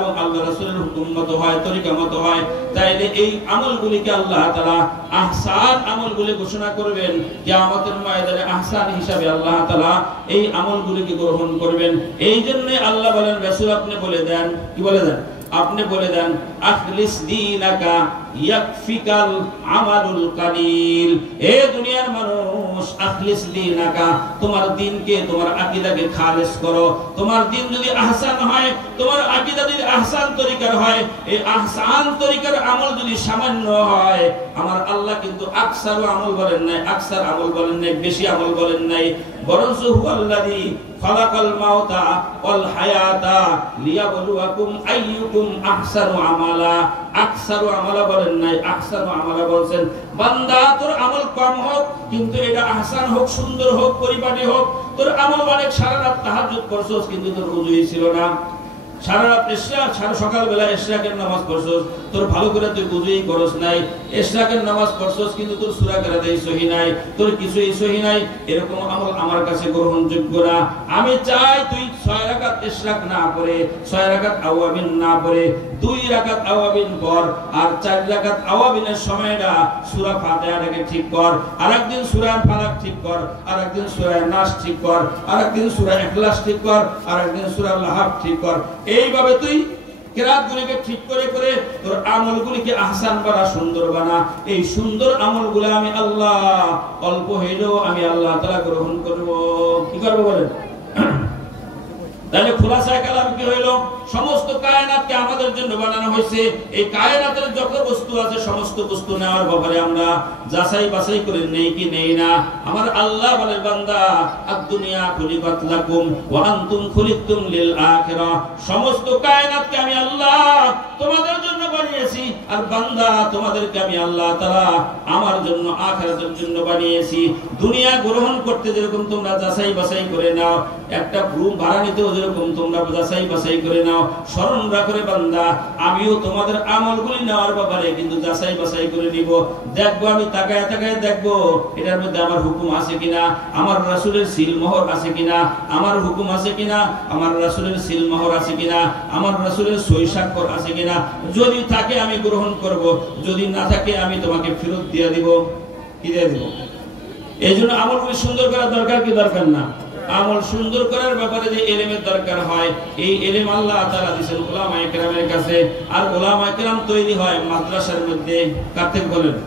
রাসূলের হুকুম মতো হয়, তরিকা মতো হয়, তাইলে এই আমলগুলিকে আল্লাহ তাআলা আহসান আমলগুলি ঘোষণা করবেন। কিয়ামতের ময়দানে আহসান হিসাবে আল্লাহ তাআলা এই আমলগুলিকে গ্রহণ করবেন। এই জন্য আল্লাহ বলেন, রাসূল আপনি বলে দেন, কি বলে দেন? আপনি বলে দেন আখলিস দীনাকা ইয়াকফিকাল আমালুল কালিল। এ দুনিয়ার মানুষ, আখলিস দীনাকা, তোমার দ্বীনকে, তোমার আকীদাকে খালেস করো। তোমার দ্বীন যদি আহসান হয়, তোমার আকীদা যদি আহসান তরিকার হয়, এই আহসান তরিকার আমল যদি সামান্য হয়, আমার আল্লাহ কিন্তু আকসার আমল বলেন নাই, আকসার আমল বলেন নাই, বেশি আমল বলেন নাই, বরঞ্চ হুয়াল্লাযী খালাকাল মাউতা ওয়াল হায়াতা লিয়াবলুয়াকুম আইয়ুকুম আহসানু আমালা। আকসারু আমালা বলেন নাই, আকসানু আমালা বলছেন। বান্দা তোর আমল কম হোক কিন্তু এটা আহসান হোক, সুন্দর হোক, পরিপাটি হোক। তোর আমল অনেক, সারা রাত তাহাজ্জুদ করছস কিন্তু তোর ওযুই ছিল না, সারা রাত ইশরাক, সারা সকালবেলা ইশরাকের নামাজ পড়ছস, তোর ভালো করে তুই ওযুই করস নাই, ইশরাকের নামাজ পড়ছস কিন্তু তোর সূরা কেরাতেই সহি নাই, তোর কিছুই সহি নাই, এরকম আমল আমার কাছে গ্রহণযোগ্য না। আমি চাই তুই 6 রাকাত ইশরাক না পড়ে, 6 রাকাত আওয়াবিন না পড়ে 2 রাকাত আওয়াবিন পড়, আর 4 রাকাত আওয়াবিনের সময়টা সূরা ফাতিহাটাকে ঠিক কর, আরেকদিন সূরা ফালাক ঠিক কর, আরেকদিন সূরা নাস ঠিক কর, আরেকদিন সূরা ইখলাস ঠিক কর, আরেকদিন সূরা লাহাব ঠিক কর। এইভাবে তুই কিরাতগুলিকে ঠিক করে করে তোর আমলগুলিকে আহসান বানা, সুন্দর বানা। এই সুন্দর আমলগুলো আমি আল্লাহ, অল্প হইলেও আমি আল্লাহ তাআলা গ্রহণ করব। কি করব বলেন? তাহলে খুলাসায়ে কালাম কি হইল? সমস্ত কায়নাতকে আমাদের জন্য বানানো হয়েছে। এই কায়নাতের যত বস্তু আছে সমস্ত বস্তু নেওয়ার ব্যাপারে আমরা যাচাই বাছাই করে নেই কি নেই না। আমার আল্লাহ বলে, বান্দা আদ-দুনিয়া খুলিকাত লাকুম ওয়া আনতুম খুলিকতুম লিল আখিরাহ। সমস্ত কায়নাতকে আমি আল্লাহ তোমাদের জন্য বানিয়েছি, আর বান্দা তোমাদেরকে আমি আল্লাহ তাআলা আমার জন্য, আখিরাতের জন্য বানিয়েছি। দুনিয়া গ্রহণ করতে যেরকম তোমরা যাচাই বাছাই করে নাও, একটা রুম ভাড়া নিতেও যেরকম তোমরা যাচাই বাছাই করে নাও, স্মরণ রাখরে বান্দা আমিও তোমাদের আমলগুলি নেওয়ার ব্যাপারে কিন্তু যাচাই বাছাই করে নিব। দেখবো, আমি তাকায় তাকায় দেখবো এটার মধ্যে আমার হুকুম আছে কিনা, আমার রাসূলের সিল মোহর আছে কিনা, আমার হুকুম আছে কিনা, আমার রাসূলের সিল মোহর আছে কিনা, আমার রাসূলের সই স্বাক্ষর আছে কিনা। যদি থাকে আমি গ্রহণ করব, যদি না থাকে আমি তোমাকে ফেরত দিয়ে দিব। কি দিয়ে দিব? এই জন্য আমলগুলি সুন্দর করার দরকার কি দরকার না? আমল সুন্দর করার ব্যাপারে যে ইলমের দরকার হয়, এই ইলম আল্লাহ তাআলা দিয়েছেন উলামায়ে কেরামের কাছে। আর উলামায়ে কেরাম তৈরি হয় মাদ্রাসার মধ্যে। কাতে বলেন?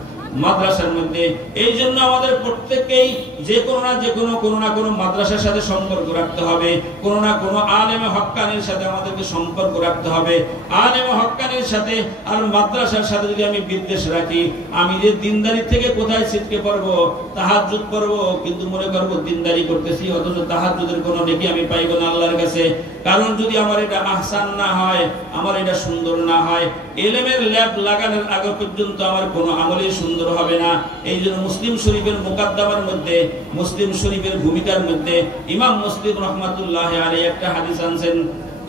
মাদ্রাসার মধ্যে। এই জন্য আমাদের প্রত্যেককেই যে কোনো না কোনো মাদ্রাসার সাথে সম্পর্ক রাখতে হবে, কোনো না কোনো আলেমে হক্কানির সাথে আমাদেরকে সম্পর্ক রাখতে হবে। আলেমে হক্কানির সাথে আর মাদ্রাসার সাথে যদি আমি বিদ্বেষ রাখি, আমি যে দিনদারি থেকে কোথায় ছিটকে পড়বো, তাহাজ্জুদ করব কিন্তু মনে করব দিনদারি করতেছি, অথচ তাহাজ্জুদের কোনো নেকি আমি পাইব না আল্লাহর কাছে। কারণ যদি আমার এটা আহসান না হয়, আমার এটা সুন্দর না হয়, ইলমের ল্যাব লাগানোর আগে পর্যন্ত আমার কোনো আমলই সুন্দর হবে না। এই জন্য মুসলিম শরীফের মুকাদ্দামার মধ্যে, মুসলিম শরীফের ভূমিকার মধ্যে ইমাম মুসলিম রাহমাতুল্লাহি আলাইহি একটা হাদিস আনছেন,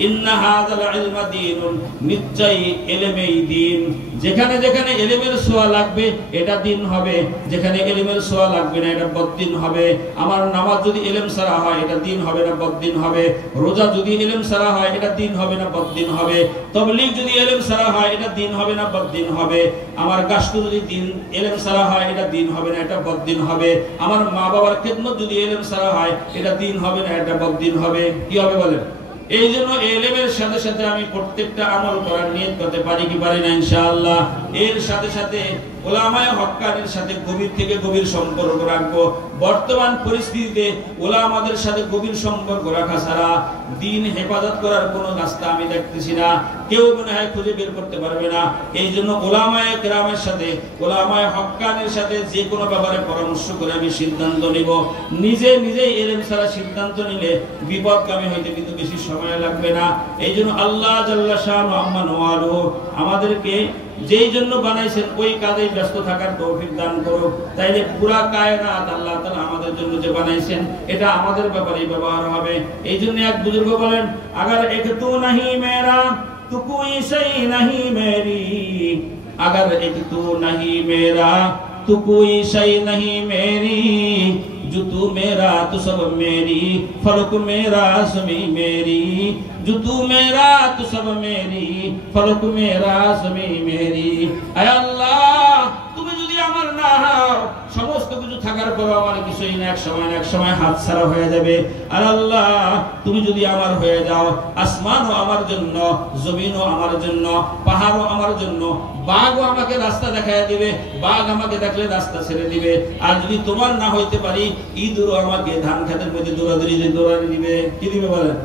ইন্না হাযাল ইলমা দীনুন, নিশ্চয়ই ইলমেই দ্বীন। যেখানে যেখানে ইলমের ছোঁয়া লাগবে এটা দ্বীন হবে, যেখানে ইলমের ছোঁয়া লাগবে না এটা বদ্দীন হবে। আমার নামাজ যদি ইলম ছাড়া হয় এটা দ্বীন হবে না বদ্দীন হবে। রোজা যদি ইলম ছাড়া হয় এটা দ্বীন হবে না বদ্দীন হবে। তাবলীগ যদি ইলম ছাড়া হয় এটা দ্বীন হবে না বদ্দীন হবে। আমার গাছটো যদি দ্বীন ইলম ছাড়া হয় এটা দ্বীন হবে না, এটা বদ্দীন হবে। আমার মা বাবার খেদমত যদি ইলম ছাড়া হয় এটা দ্বীন হবে না, এটা বদ্দীন হবে। কি হবে বলেন? এই জন্য ইলমের সাথে সাথে আমি প্রত্যেকটা আমল করার নিয়ত করতে পারি কি পারি না? ইনশাআল্লাহ। এর সাথে সাথে উলামায়ে হক্কানির সাথে গভীর থেকে গভীর সম্পর্ক রাখবো। বর্তমান পরিস্থিতিতে উলামাদের সাথে গভীর সম্পর্ক রাখা ছাড়া দ্বীন হেফাজত করার কোনো রাস্তা আমি দেখতেছি না, কেউ মনে হয় খুঁজে বের করতে পারবে না। এই জন্য উলামায়ে কেরামের সাথে, উলামায়ে হক্কানির সাথে যে কোনো ব্যাপারে পরামর্শ করে আমি সিদ্ধান্ত নিব। নিজেই ইলম ছাড়া সিদ্ধান্ত নিলে বিপদগামী হইতে কিন্তু বেশি সময় লাগবে না। এই জন্য আল্লাহ জাল্লা শাআনু আম্মা নওয়ালুহু আমাদেরকে যেই জন্য বানাইছেন ওই কাজে ব্যস্ত থাকার তৌফিক দান করুক। তাইলে পুরা কায়নাত আল্লাহ তাআলা আমাদের জন্য যে বানাইছেন এটা আমাদের ব্যাপারেই ব্যবহার হবে। এই জন্য এক বুজুর্গ বলেন, আগার এক তু নাহি মেরা তু কোই সেই নাহি মেরি, আগার এক তু নাহি মেরা তু কোই সেই নাহি মেরি, जो तू मेरा तो सब मेरी, फलक मेरा सभी मेरी, जो तू मेरा तो सब मेरी, फलक मेरा सभी मेरी। आय अल्लाह, তুমি যদি আমার না হও সমস্ত কিছু থাকার পরেও আমার কিছুই না, এক সময় হাতছাড়া হয়ে যাবে। আর আল্লাহ তুমি যদি আমার হয়ে যাও, আসমানও আমার জন্য, জমিনও আমার জন্য, পাহাড়ও আমার জন্য, বাঘও আমাকে রাস্তা দেখায় দিবে, বাঘ আমাকে দেখলে রাস্তা ছেড়ে দিবে। আর যদি তোমার না হইতে পারি, ইঁদুরও আমাকে ধান খেতের মধ্যে দৌড়াদৌড়ি দিবে, কি দিবে বলেন?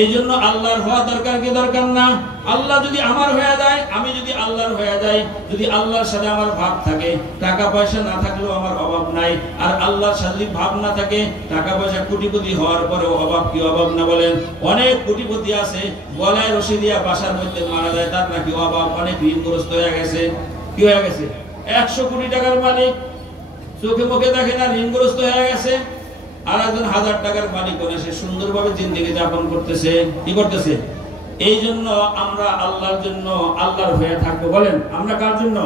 এই জন্য আল্লাহর হওয়া দরকার কি দরকার না? আল্লাহ যদি আমার হয়ে যায়, আমি যদি আল্লাহর হয়ে যাই, যদি আল্লাহর সাথে আমার ভাব থাকে, টাকা পয়সা না থাকলেও আমার অভাব নাই। আর আল্লাহর সাথে যদি ভাব না থাকে, টাকা পয়সা কোটিপতি হওয়ার পরেও অভাব কি অভাব না বলেন? অনেক কোটিপতি আছে গলায় রশি দিয়া বাসার মধ্যে মারা যায়, তার নাকি অভাব, অনেক ঋণগ্রস্ত হয়ে গেছে। কি হয়ে গেছে? 100 কোটি টাকার মালিক, চোখে মুখে দেখে না, ঋণগ্রস্ত হয়ে গেছে। আর একজন 1000 টাকার মালিক হলে সে সুন্দরভাবে জিন্দেগি যাপন করতেছে। কি করতেছে? এই জন্য আমরা আল্লাহর জন্য আল্লাহর হয়ে থাকবো। বলেন, আমরা কার জন্য?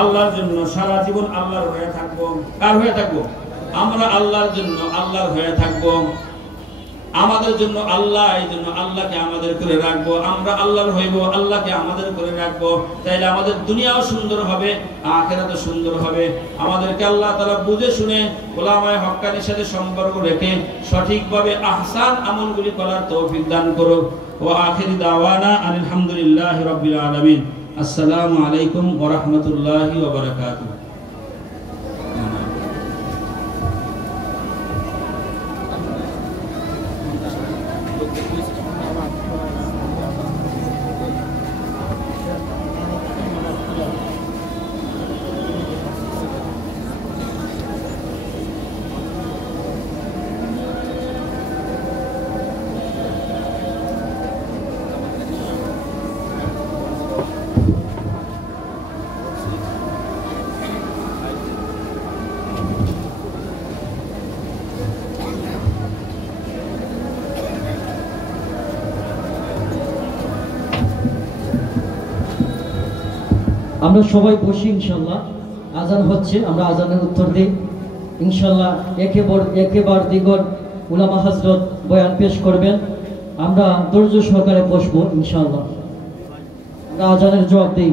আল্লাহর জন্য সারা জীবন আল্লাহর হয়ে থাকবো। কার হয়ে থাকবো? আমরা আল্লাহর জন্য আল্লাহর হয়ে থাকবো। আমাদের জন্য আল্লাহ, এই জন্য আল্লাহকে আমাদের করে রাখবো। আমরা আল্লাহর হইব, আল্লাহকে আমাদের করে রাখবো। তাইলে আমাদের দুনিয়াও সুন্দর হবে, আখিরাতও সুন্দর হবে। আমাদেরকে আল্লাহ তাআলা বুঝে শুনে উলামায়ে হক্কানির সাথে সম্পর্ক রেখে সঠিকভাবে আহসান আমলগুলি করার তৌফিক দান করুক। ওয়া আখিরি দাওয়ানা আলহামদুলিল্লাহি রাব্বিল আলামিন। আসসালামু আলাইকুম ওয়া রাহমাতুল্লাহি ওয়া বারাকাতুহু। আমরা সবাই বসি ইনশাল্লাহ। আজান হচ্ছে, আমরা আজানের উত্তর দিই ইনশাল্লাহ। একেবার দিগর উলামা হযরত বয়ান পেশ করবেন, আমরা ধৈর্য সহকারে বসবো ইনশাল্লাহ। আমরা আজানের জবাব দিই।